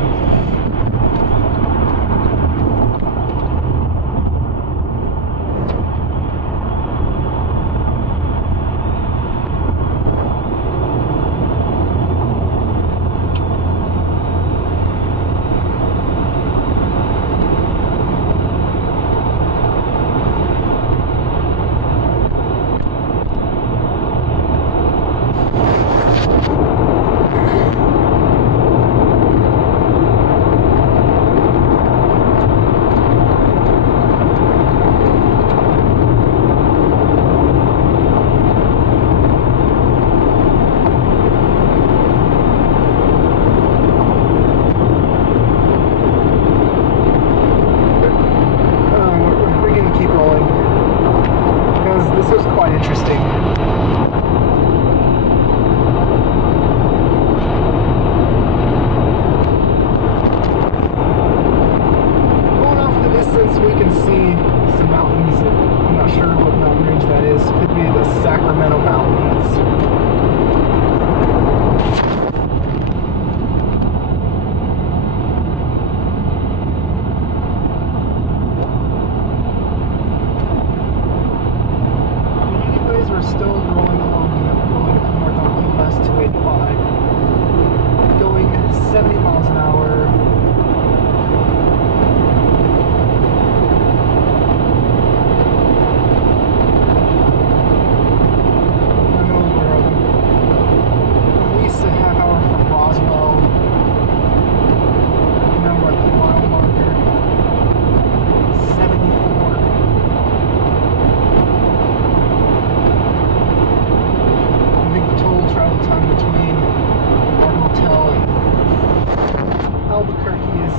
Albuquerque is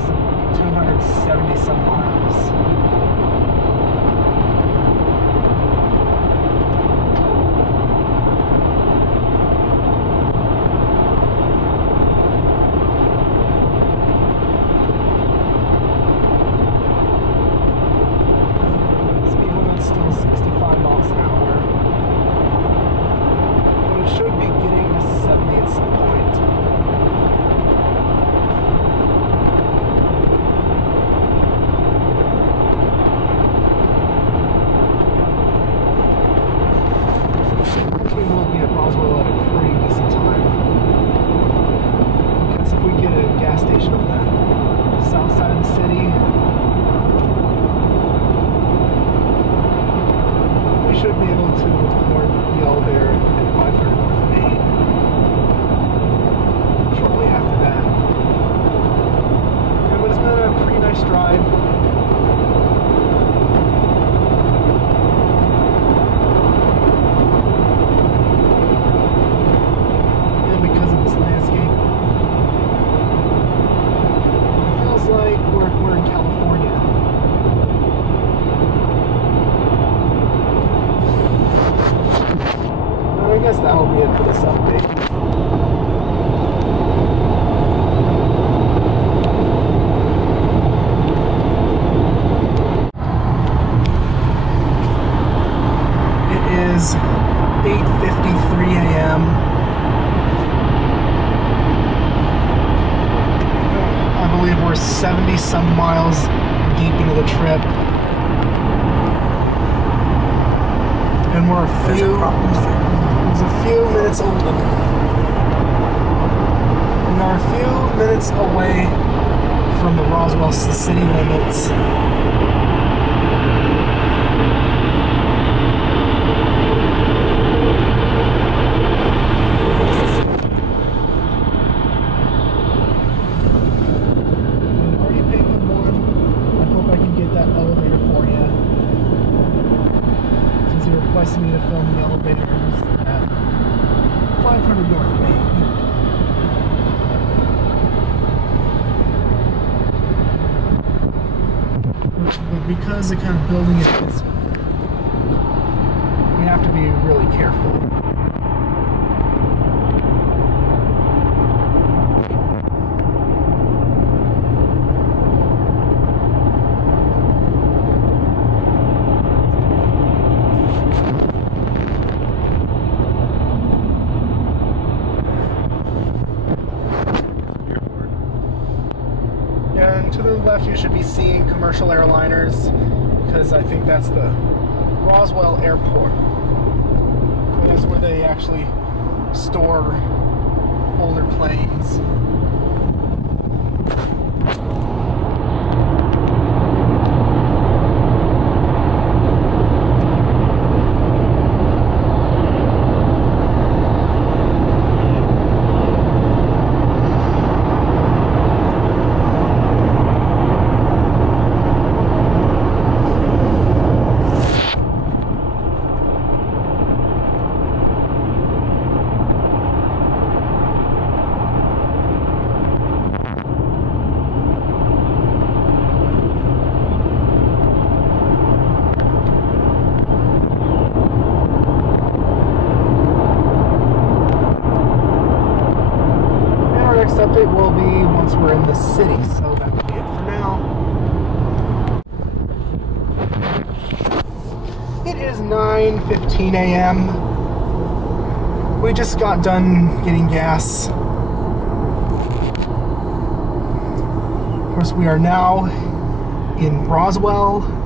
270 some miles. Speed limit's still 65 miles an hour. But it should be getting to 70 at some point. We will be at Roswell at a pretty decent time. Because if we get a gas station on the south side of the city, we should be able to record the elevator at 500 North Main shortly after that. Yeah, but it's been a pretty nice drive. I guess that'll be it for this update. It is 8:53 a.m. I believe we're 70 some miles deep into the trip. And we're a few minutes away. We are a few minutes away from the Roswell city limits. Requested me to film the elevators at 500 North Main. But because the kind of building it is, we have to be really careful. To the left, you should be seeing commercial airliners, because I think that's the Roswell Airport. That's where they actually store older planes. Update will be once we're in the city, so that will be it for now. It is 9:15 a.m. We just got done getting gas. Of course, we are now in Roswell.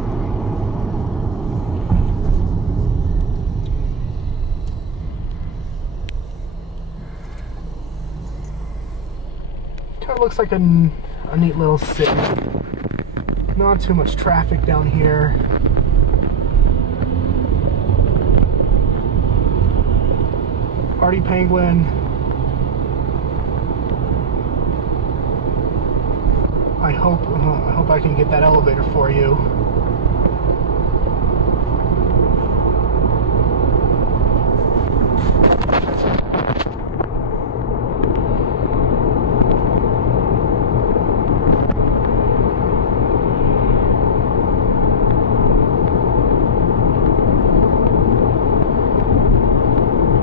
Kind of looks like a neat little city. Not too much traffic down here. Party Penguin. I hope I can get that elevator for you.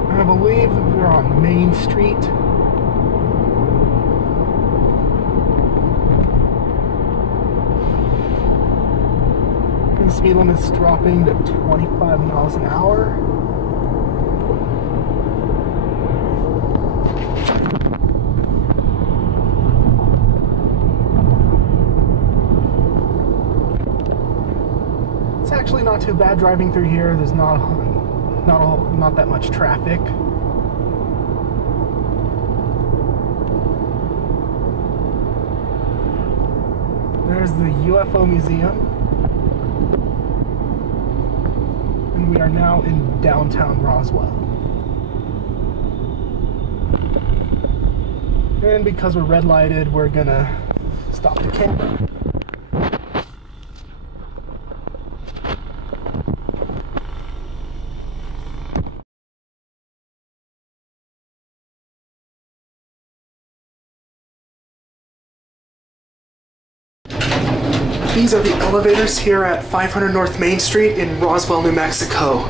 I believe we're on Main Street. And the speed limit's dropping to 25 miles an hour. It's actually not too bad driving through here. There's not that much traffic. There's the UFO Museum. And we are now in downtown Roswell. And because we're red lighted, we're gonna stop the camera. These are the elevators here at 500 North Main Street in Roswell, New Mexico.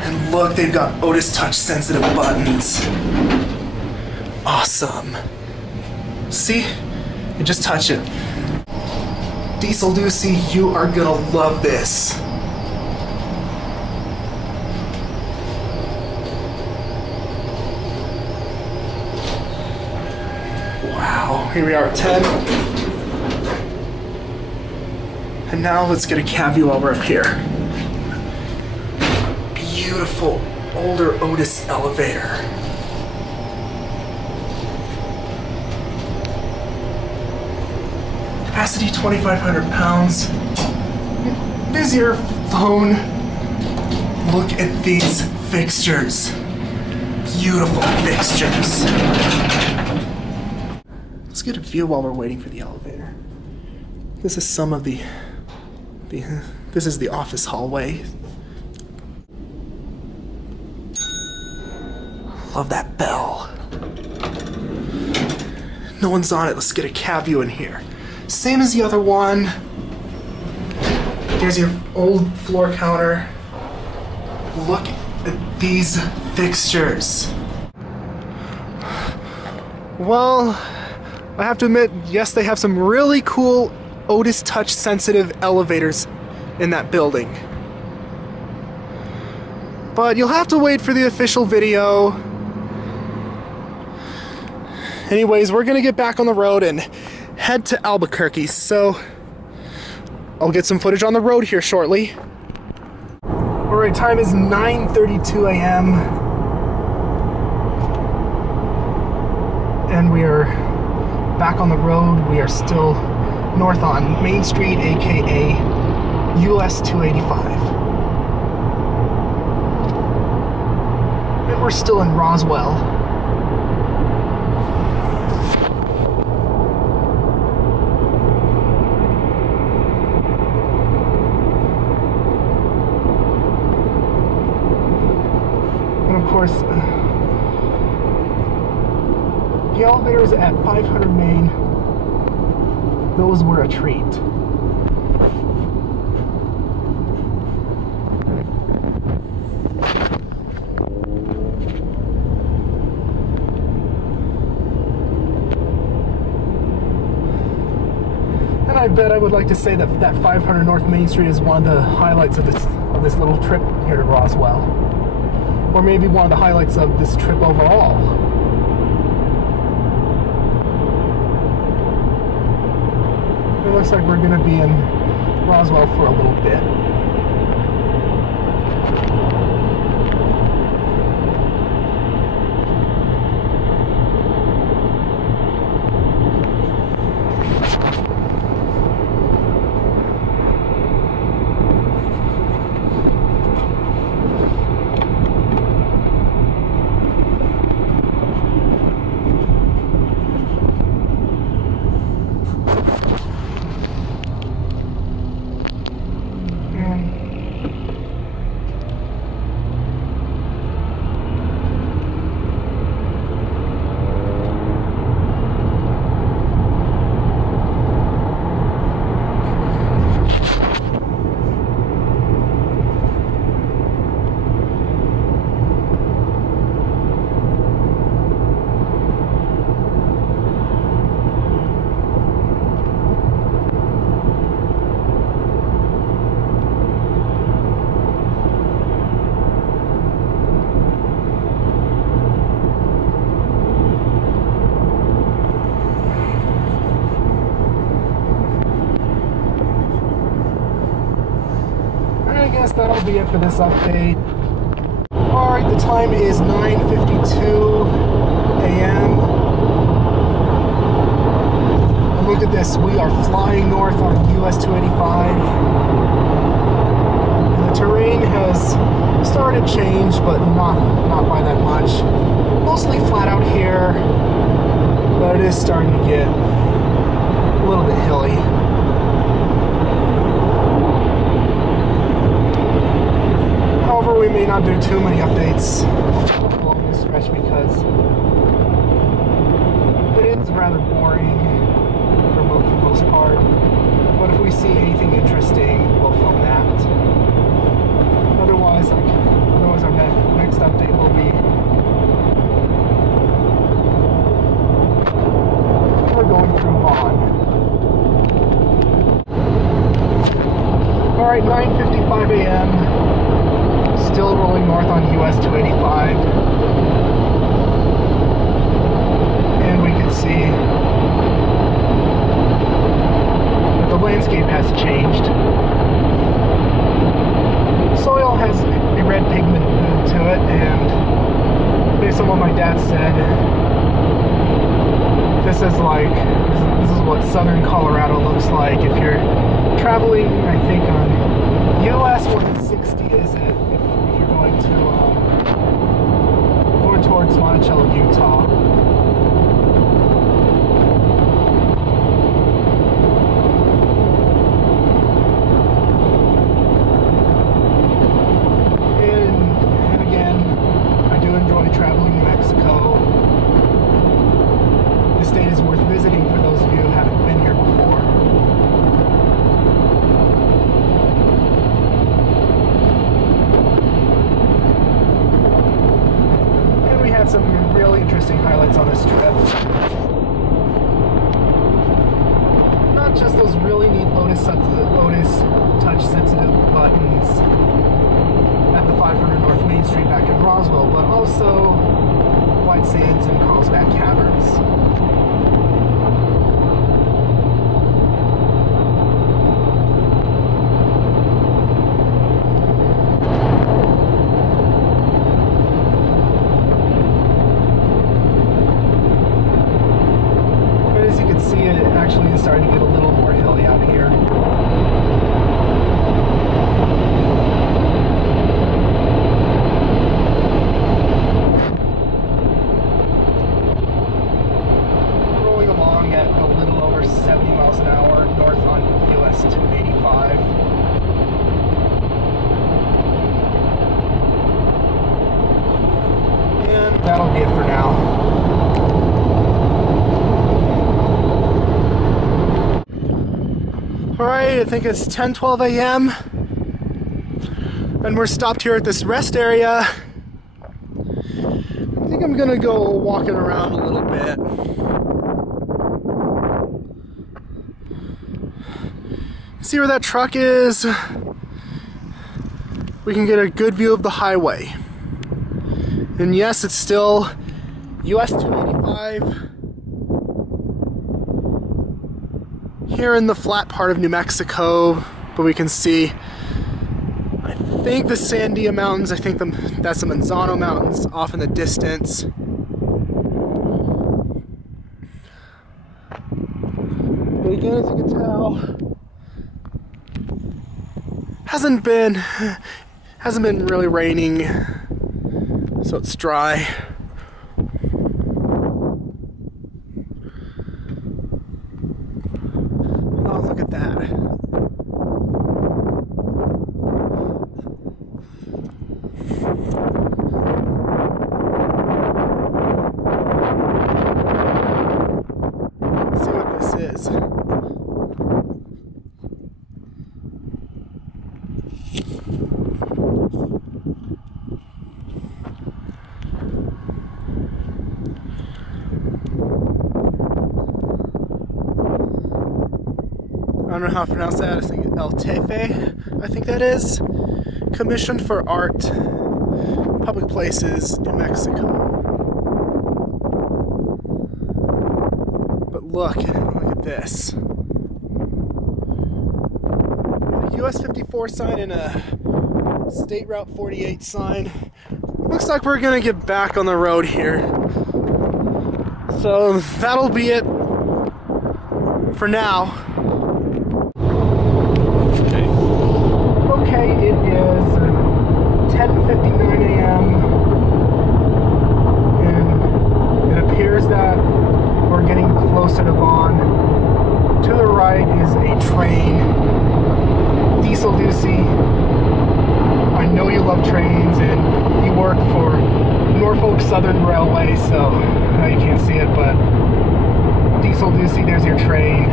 And look, they've got Otis touch sensitive buttons. Awesome. See? You just touch it. Diesel Ducey, you are gonna love this. Wow, here we are at 10. And now let's get a cab view while we're up here. Beautiful older Otis elevator. Capacity 2,500 pounds. Busier phone. Look at these fixtures. Beautiful fixtures. Let's get a view while we're waiting for the elevator. This is some of this is the office hallway. Love that bell. No one's on it. Let's get a cab view in here. Same as the other one. Here's your old floor counter. Look at these fixtures. Well, I have to admit, yes, they have some really cool Otis touch sensitive elevators in that building. But you'll have to wait for the official video. Anyways, we're gonna get back on the road and head to Albuquerque, so I'll get some footage on the road here shortly. Alright, time is 9:32 a.m. and we are back on the road. We are still north on Main Street, aka US 285. And we're still in Roswell. And of course, the elevators at 500 Main, those were a treat. And I bet I would like to say that 500 North Main Street is one of the highlights of this little trip here to Roswell. Or maybe one of the highlights of this trip overall. It looks like we're going to be in Roswell for a little bit. That'll be it for this update. Alright, the time is 9:52 a.m. And look at this, we are flying north on US 285. And the terrain has started to change, but not by that much. Mostly flat out here, but it is starting to get a little bit hilly. However, we may not do too many updates along this stretch because it is rather boring for the most part. But if we see anything interesting, we'll film that. Otherwise, our next update will be we're going through Vaughn. Alright, 9:55 a.m. Still rolling north on US 285. And we can see that the landscape has changed. Soil has a red pigment to it, and based on what my dad said, this is like, this is what southern Colorado looks like if you're traveling, I think on US 160 is it, if you're going to, going towards Monticello, Utah. And again, I do enjoy traveling to Mexico. The state is worth visiting for those of you who haven't been here before. And we had some really interesting highlights on this trip. Not just those really neat Lotus touch sensitive buttons at the 500 North Main Street back in Roswell, but also White Sands and Carlsbad Caverns. Actually is starting to get a little more hilly out here. Rolling along at a little over 70 miles an hour north on US 285. And that'll be it for now. Alright, I think it's 10:12 a.m. and we're stopped here at this rest area. I think I'm gonna go walking around a little bit. See where that truck is? We can get a good view of the highway. And yes, it's still US 285. Here in the flat part of New Mexico, but we can see, I think the Sandia Mountains, I think that's the Manzano Mountains off in the distance. But again, as you can tell, hasn't been really raining, so it's dry. Oh, look at that. Let's see what this is. I don't know how to pronounce that. I think El Tefe, I think that is. Commission for Art, Public Places, New Mexico. But look at this. A US 54 sign and a State Route 48 sign. Looks like we're gonna get back on the road here. So that'll be it for now. Okay, it is 10:59 a.m. and it appears that we're getting closer to Vaughn. To the right is a train, Diesel Ducey. I know you love trains and you work for Norfolk Southern Railway, so you can't see it, but Diesel Ducey, there's your train.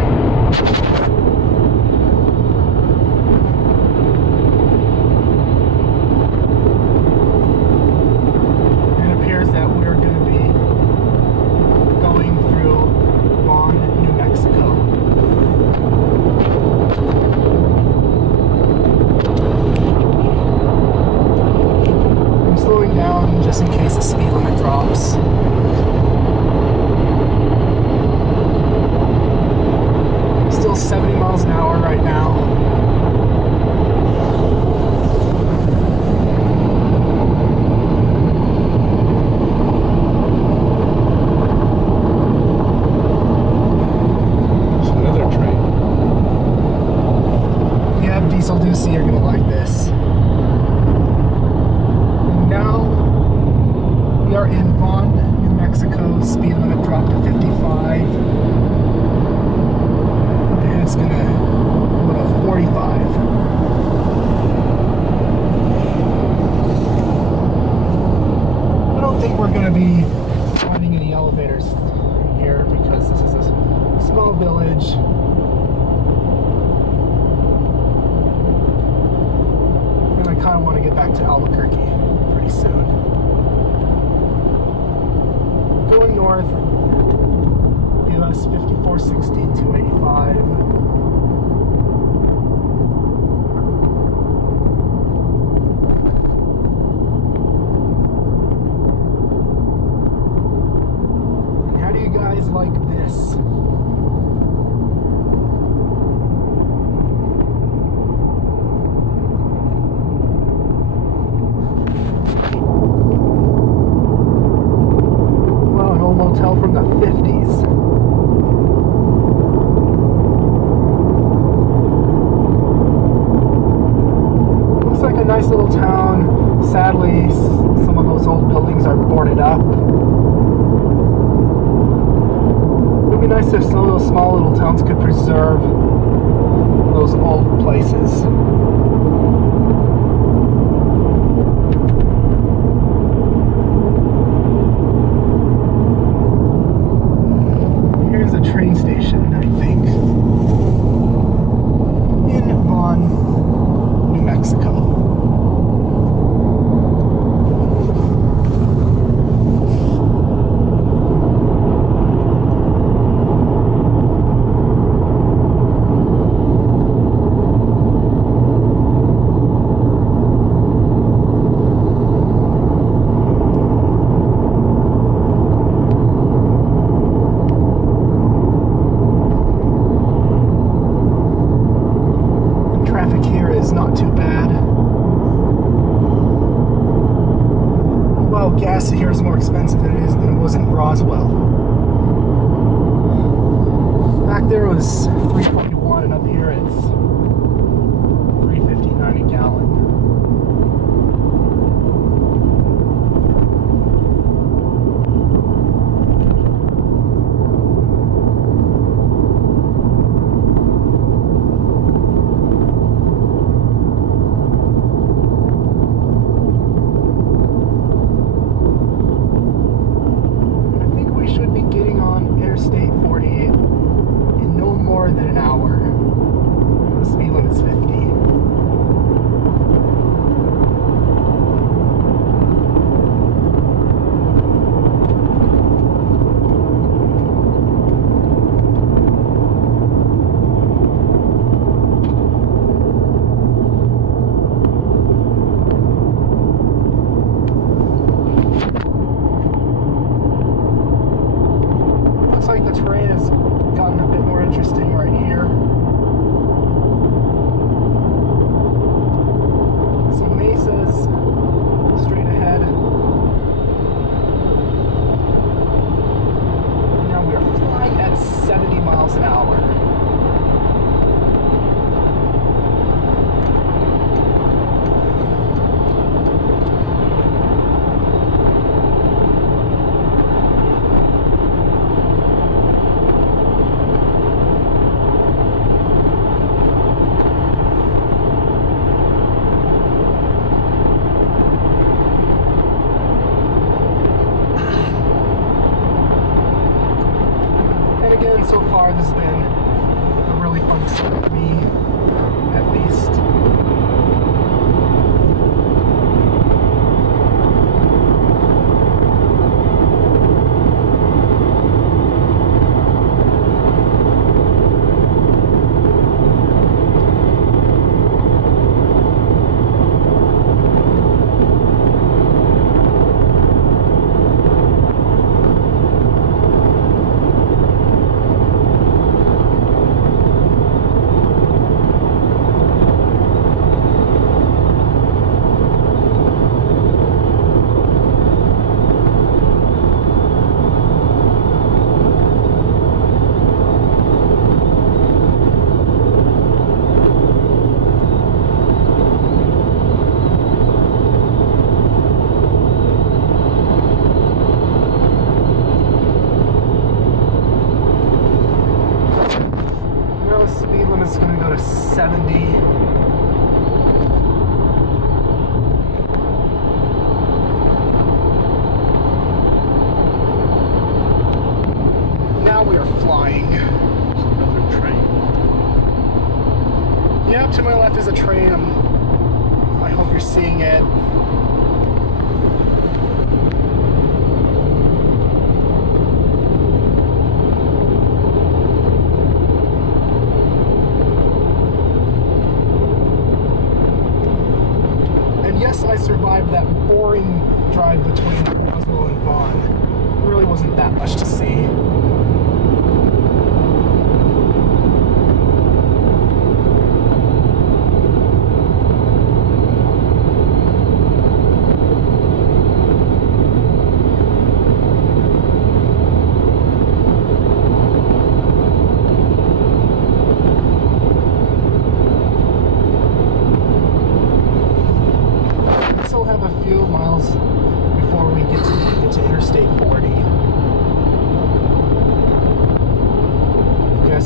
Just in case the speed limit drops. Still 70 miles an hour right now. are in Vaughn, New Mexico. Speed limit dropped to 55. And it's gonna go to 45. I don't think we're gonna be finding any elevators here because this is a small village. And I kind of want to get back to Albuquerque pretty soon. Going north, US 5416 285. How do you guys like this? Motel from the 50s. Looks like a nice little town. Sadly, some of those old buildings are boarded up. It would be nice if some of those small little towns could preserve those old places. Train station, I think, in Vaughn, New Mexico. Traffic here is not too bad. Well, gas here is more expensive than it was in Roswell. Back there it was $3.41, and up here it's $3.59 a gallon. Interstate 48 in no more than an hour. The speed limit's 50. Looks like the terrain has gotten a bit more interesting right here. Some mesas straight ahead. Now we are flying at 70 miles an hour. Again, so far this has been a really fun trip for me, at least. about a 70. Now we are flying. There's another train. Yeah, to my left is a train. I hope you're seeing it. And yes, I survived that boring drive between Roswell and Vaughn. There really wasn't that much to see.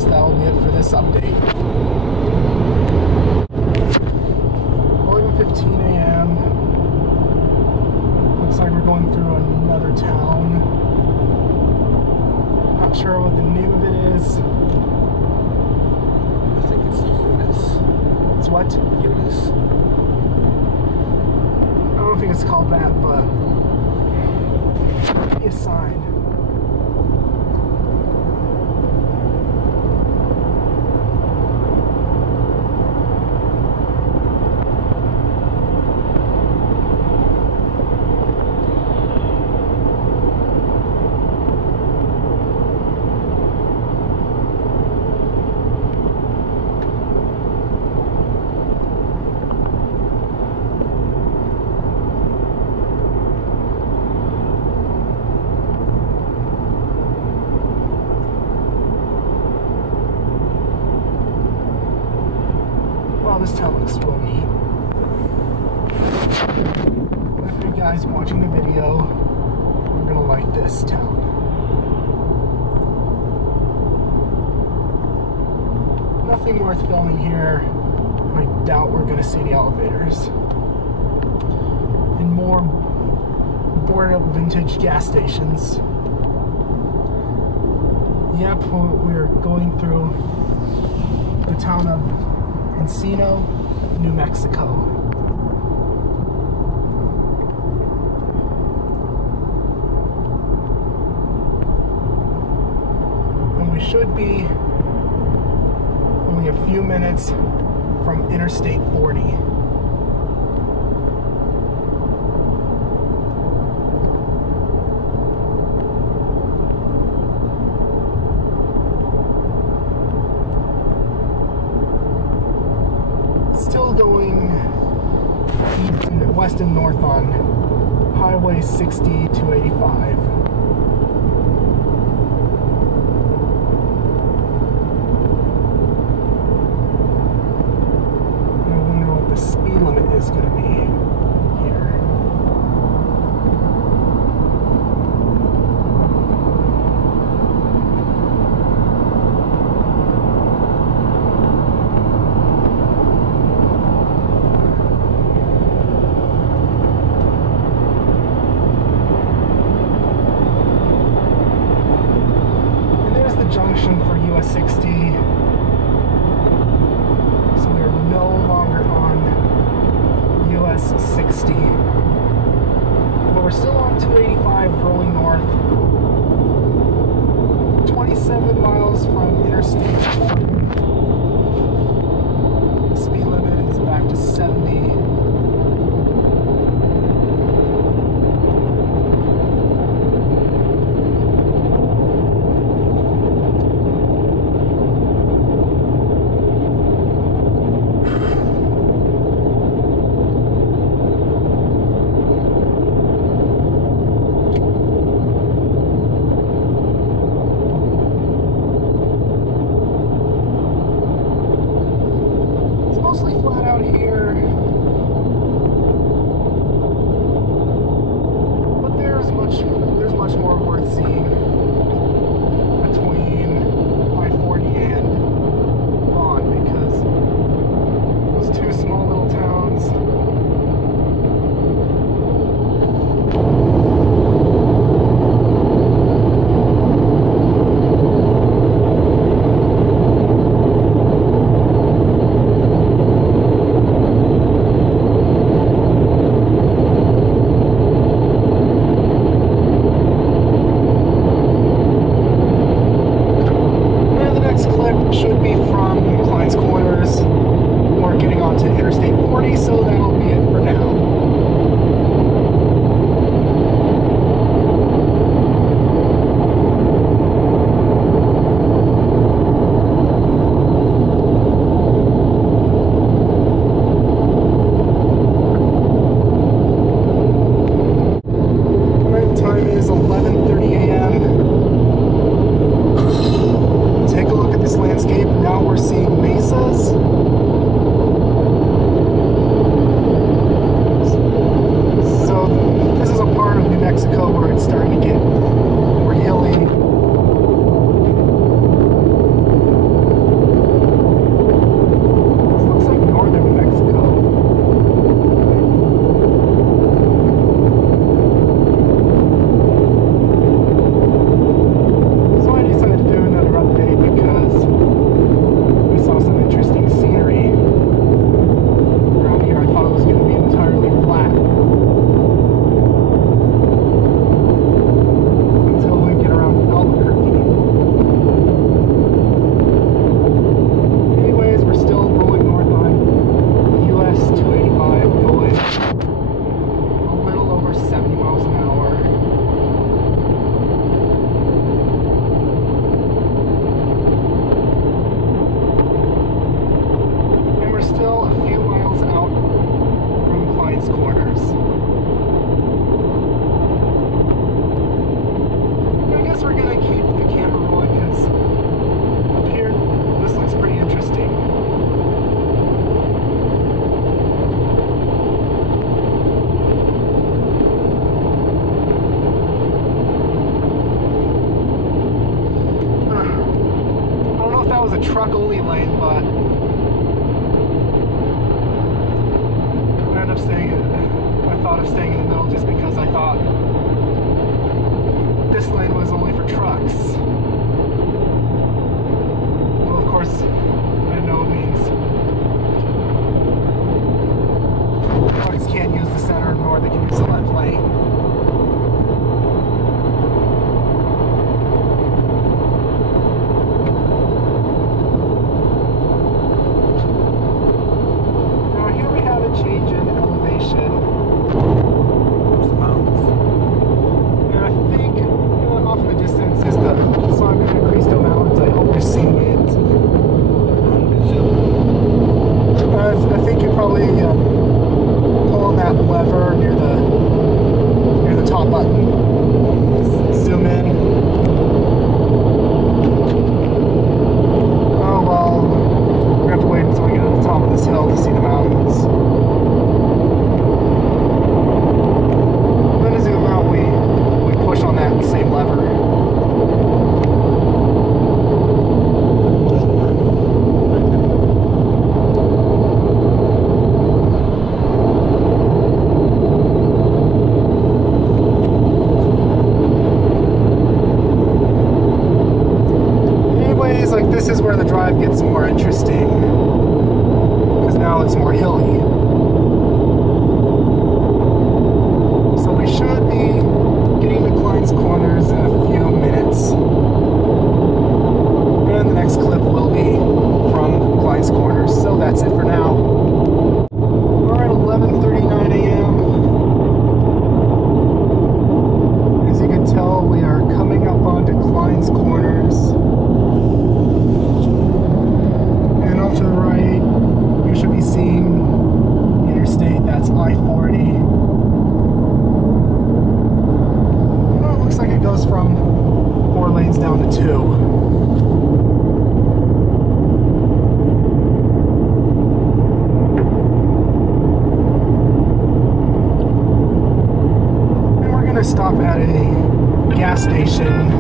That'll be it for this update. 11:15 a.m. Looks like we're going through another town. Not sure what the name of it is. I think it's Eunice. It's what? Eunice. I don't think it's called that, but give me a sign. This town looks real neat. If you guys watching the video, you're gonna like this town. Nothing worth filming here. I doubt we're gonna see the elevators. And more boarded up vintage gas stations. Yep, we're going through the town of Encino, New Mexico. And we should be only a few minutes from Interstate 40. Still going east and west and north on Highway 60 to 85. I wonder what the speed limit is going to be here. Junction for US 60. So we're no longer on US 60. But we're still on 285 rolling north. 27 miles from Interstate. Speed limit is back to 70. Between I-40 and Vaughn, because guess we're gonna keep the camera rolling because up here, this looks pretty interesting. I don't know if that was a truck-only lane, but I ended up staying. I thought of staying in the middle just because I thought this lane was only for trucks. Well, of course, I know it means trucks can't use the center, nor they can use the left lane. Now here we have a change in elevation. There's the mountains. And I think off in the distance is the San Cristo Mountains. I hope you're seeing it. I think you're probably pulling that lever near the top button. Zoom in. Oh well, we're gonna have to wait until we get to the top of this hill to see the mountains. Then to zoom out, we push on that same lever. Anyways, like this is where the drive gets more interesting because now it's more hilly. So we should be getting to Klein's Corners in a few minutes. And the next clip will be from Klein's Corners. So that's it for now. Alright, 11:39 a.m. As you can tell, we are coming up onto Klein's Corners. And off to the right, you should be seeing the interstate. That's I-40. Looks like it goes from 4 lanes down to 2. And we're gonna stop at a gas station.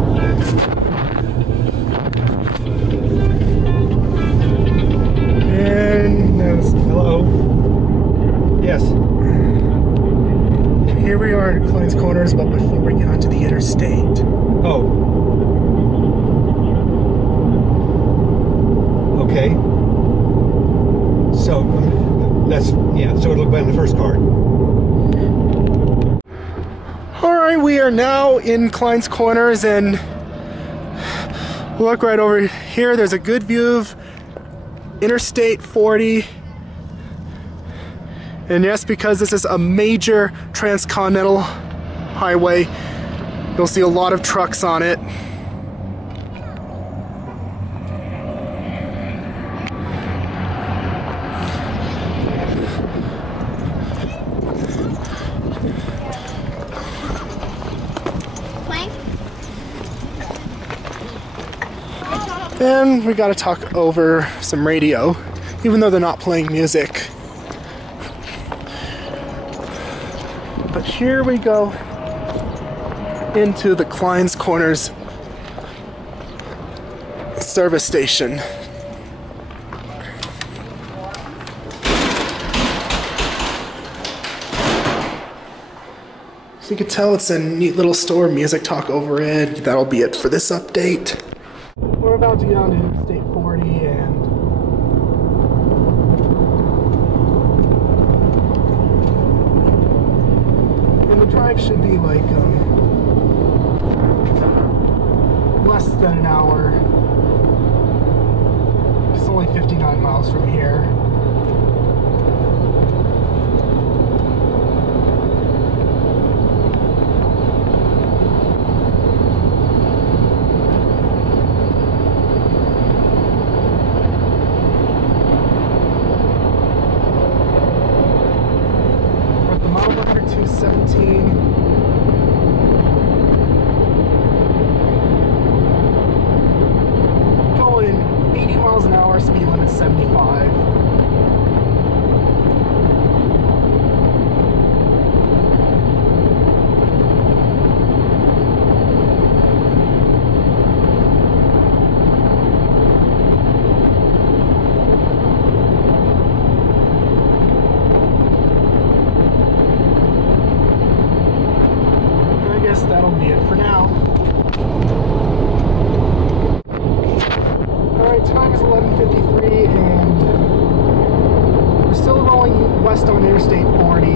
And Hello. Yes. here we are at Klein's Corners, but before we get onto the interstate. Oh. Okay. So that's So it'll be in the first card. All right, we are now in Klein's Corners, and look right over here. There's a good view of Interstate 40. And yes, because this is a major transcontinental highway, you'll see a lot of trucks on it. And we gotta talk over some radio, even though they're not playing music. But here we go into the Klein's Corners service station. So you can tell it's a neat little store, music talk over it. That'll be it for this update. We're about to get on to Interstate 40 and the drive should be like less than an hour. It's only 59 miles from here. We're at the model number 217. 75. I guess that'll be it for now. Alright, time is 11:53 and we're still rolling west on Interstate 40.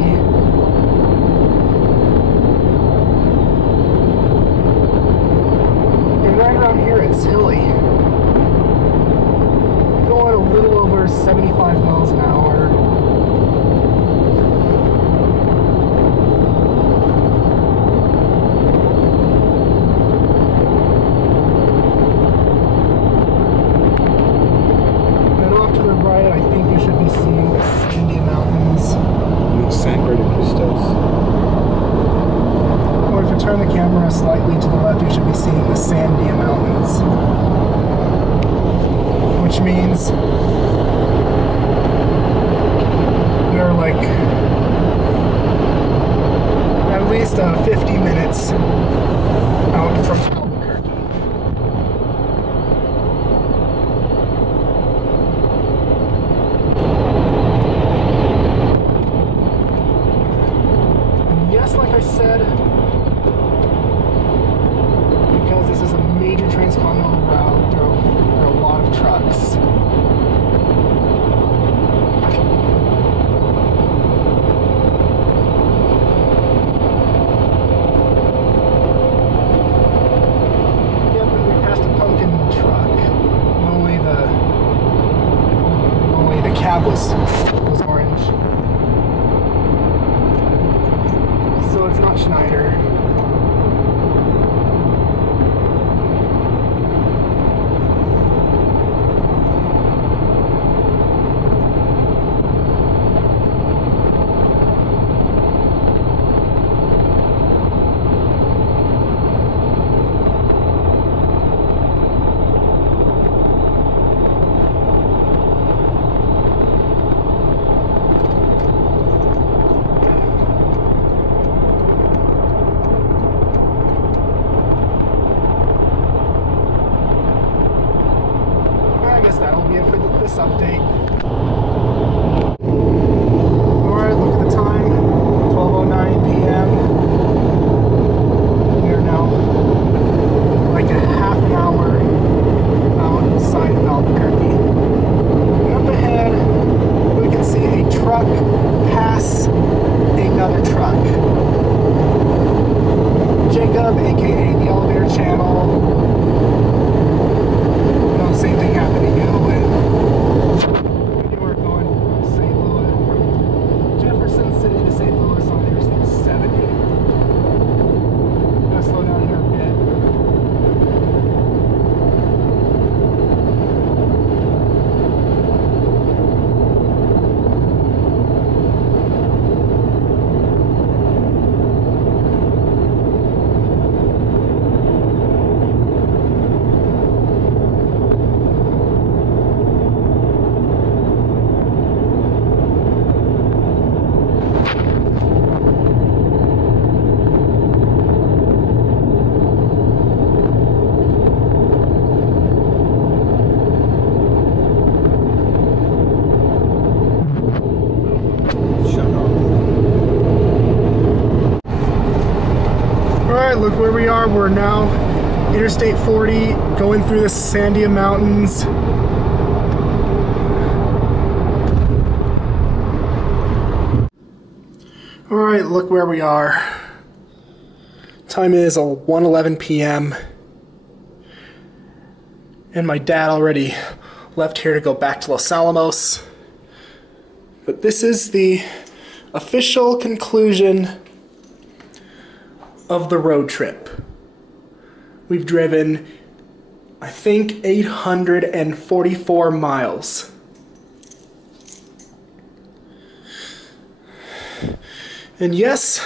And right around here it's hilly. Going a little over 75 miles an hour. Turn the camera slightly to the left, you should be seeing the Sandia Mountains, which means we're like at least 50 minutes out from Albuquerque. And yes, like I said, this is a major transcontinental route. There are a lot of trucks. Yep, and we passed a pumpkin truck. Only the cab was orange. So it's not Schneider. That'll be it for this update. Alright, look at the time. 12:09 p.m. We are now like a half an hour outside of Albuquerque. And up ahead, we can see a truck pass another truck. Jacob, aka the elevator channel. Same thing happened to you when you were going from St. Louis, from Jefferson City to St. Louis on Interstate 70. I'm gonna slow down here a bit. Look where we are. We're now Interstate 40, going through the Sandia Mountains. Alright, look where we are. Time is 1:11 p.m. And my dad already left here to go back to Los Alamos. But this is the official conclusion of the road trip. We've driven, I think, 844 miles. And yes,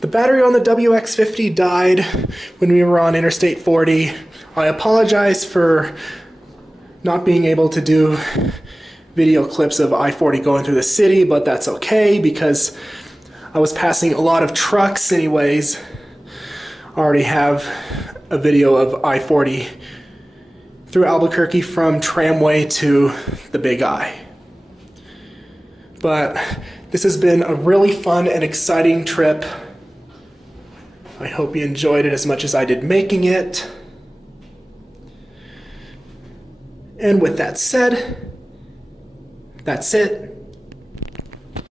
the battery on the WX50 died when we were on Interstate 40. I apologize for not being able to do video clips of I-40 going through the city, but that's okay because I was passing a lot of trucks anyways. I already have a video of I-40 through Albuquerque from Tramway to the Big I. But this has been a really fun and exciting trip. I hope you enjoyed it as much as I did making it. And with that said, that's it.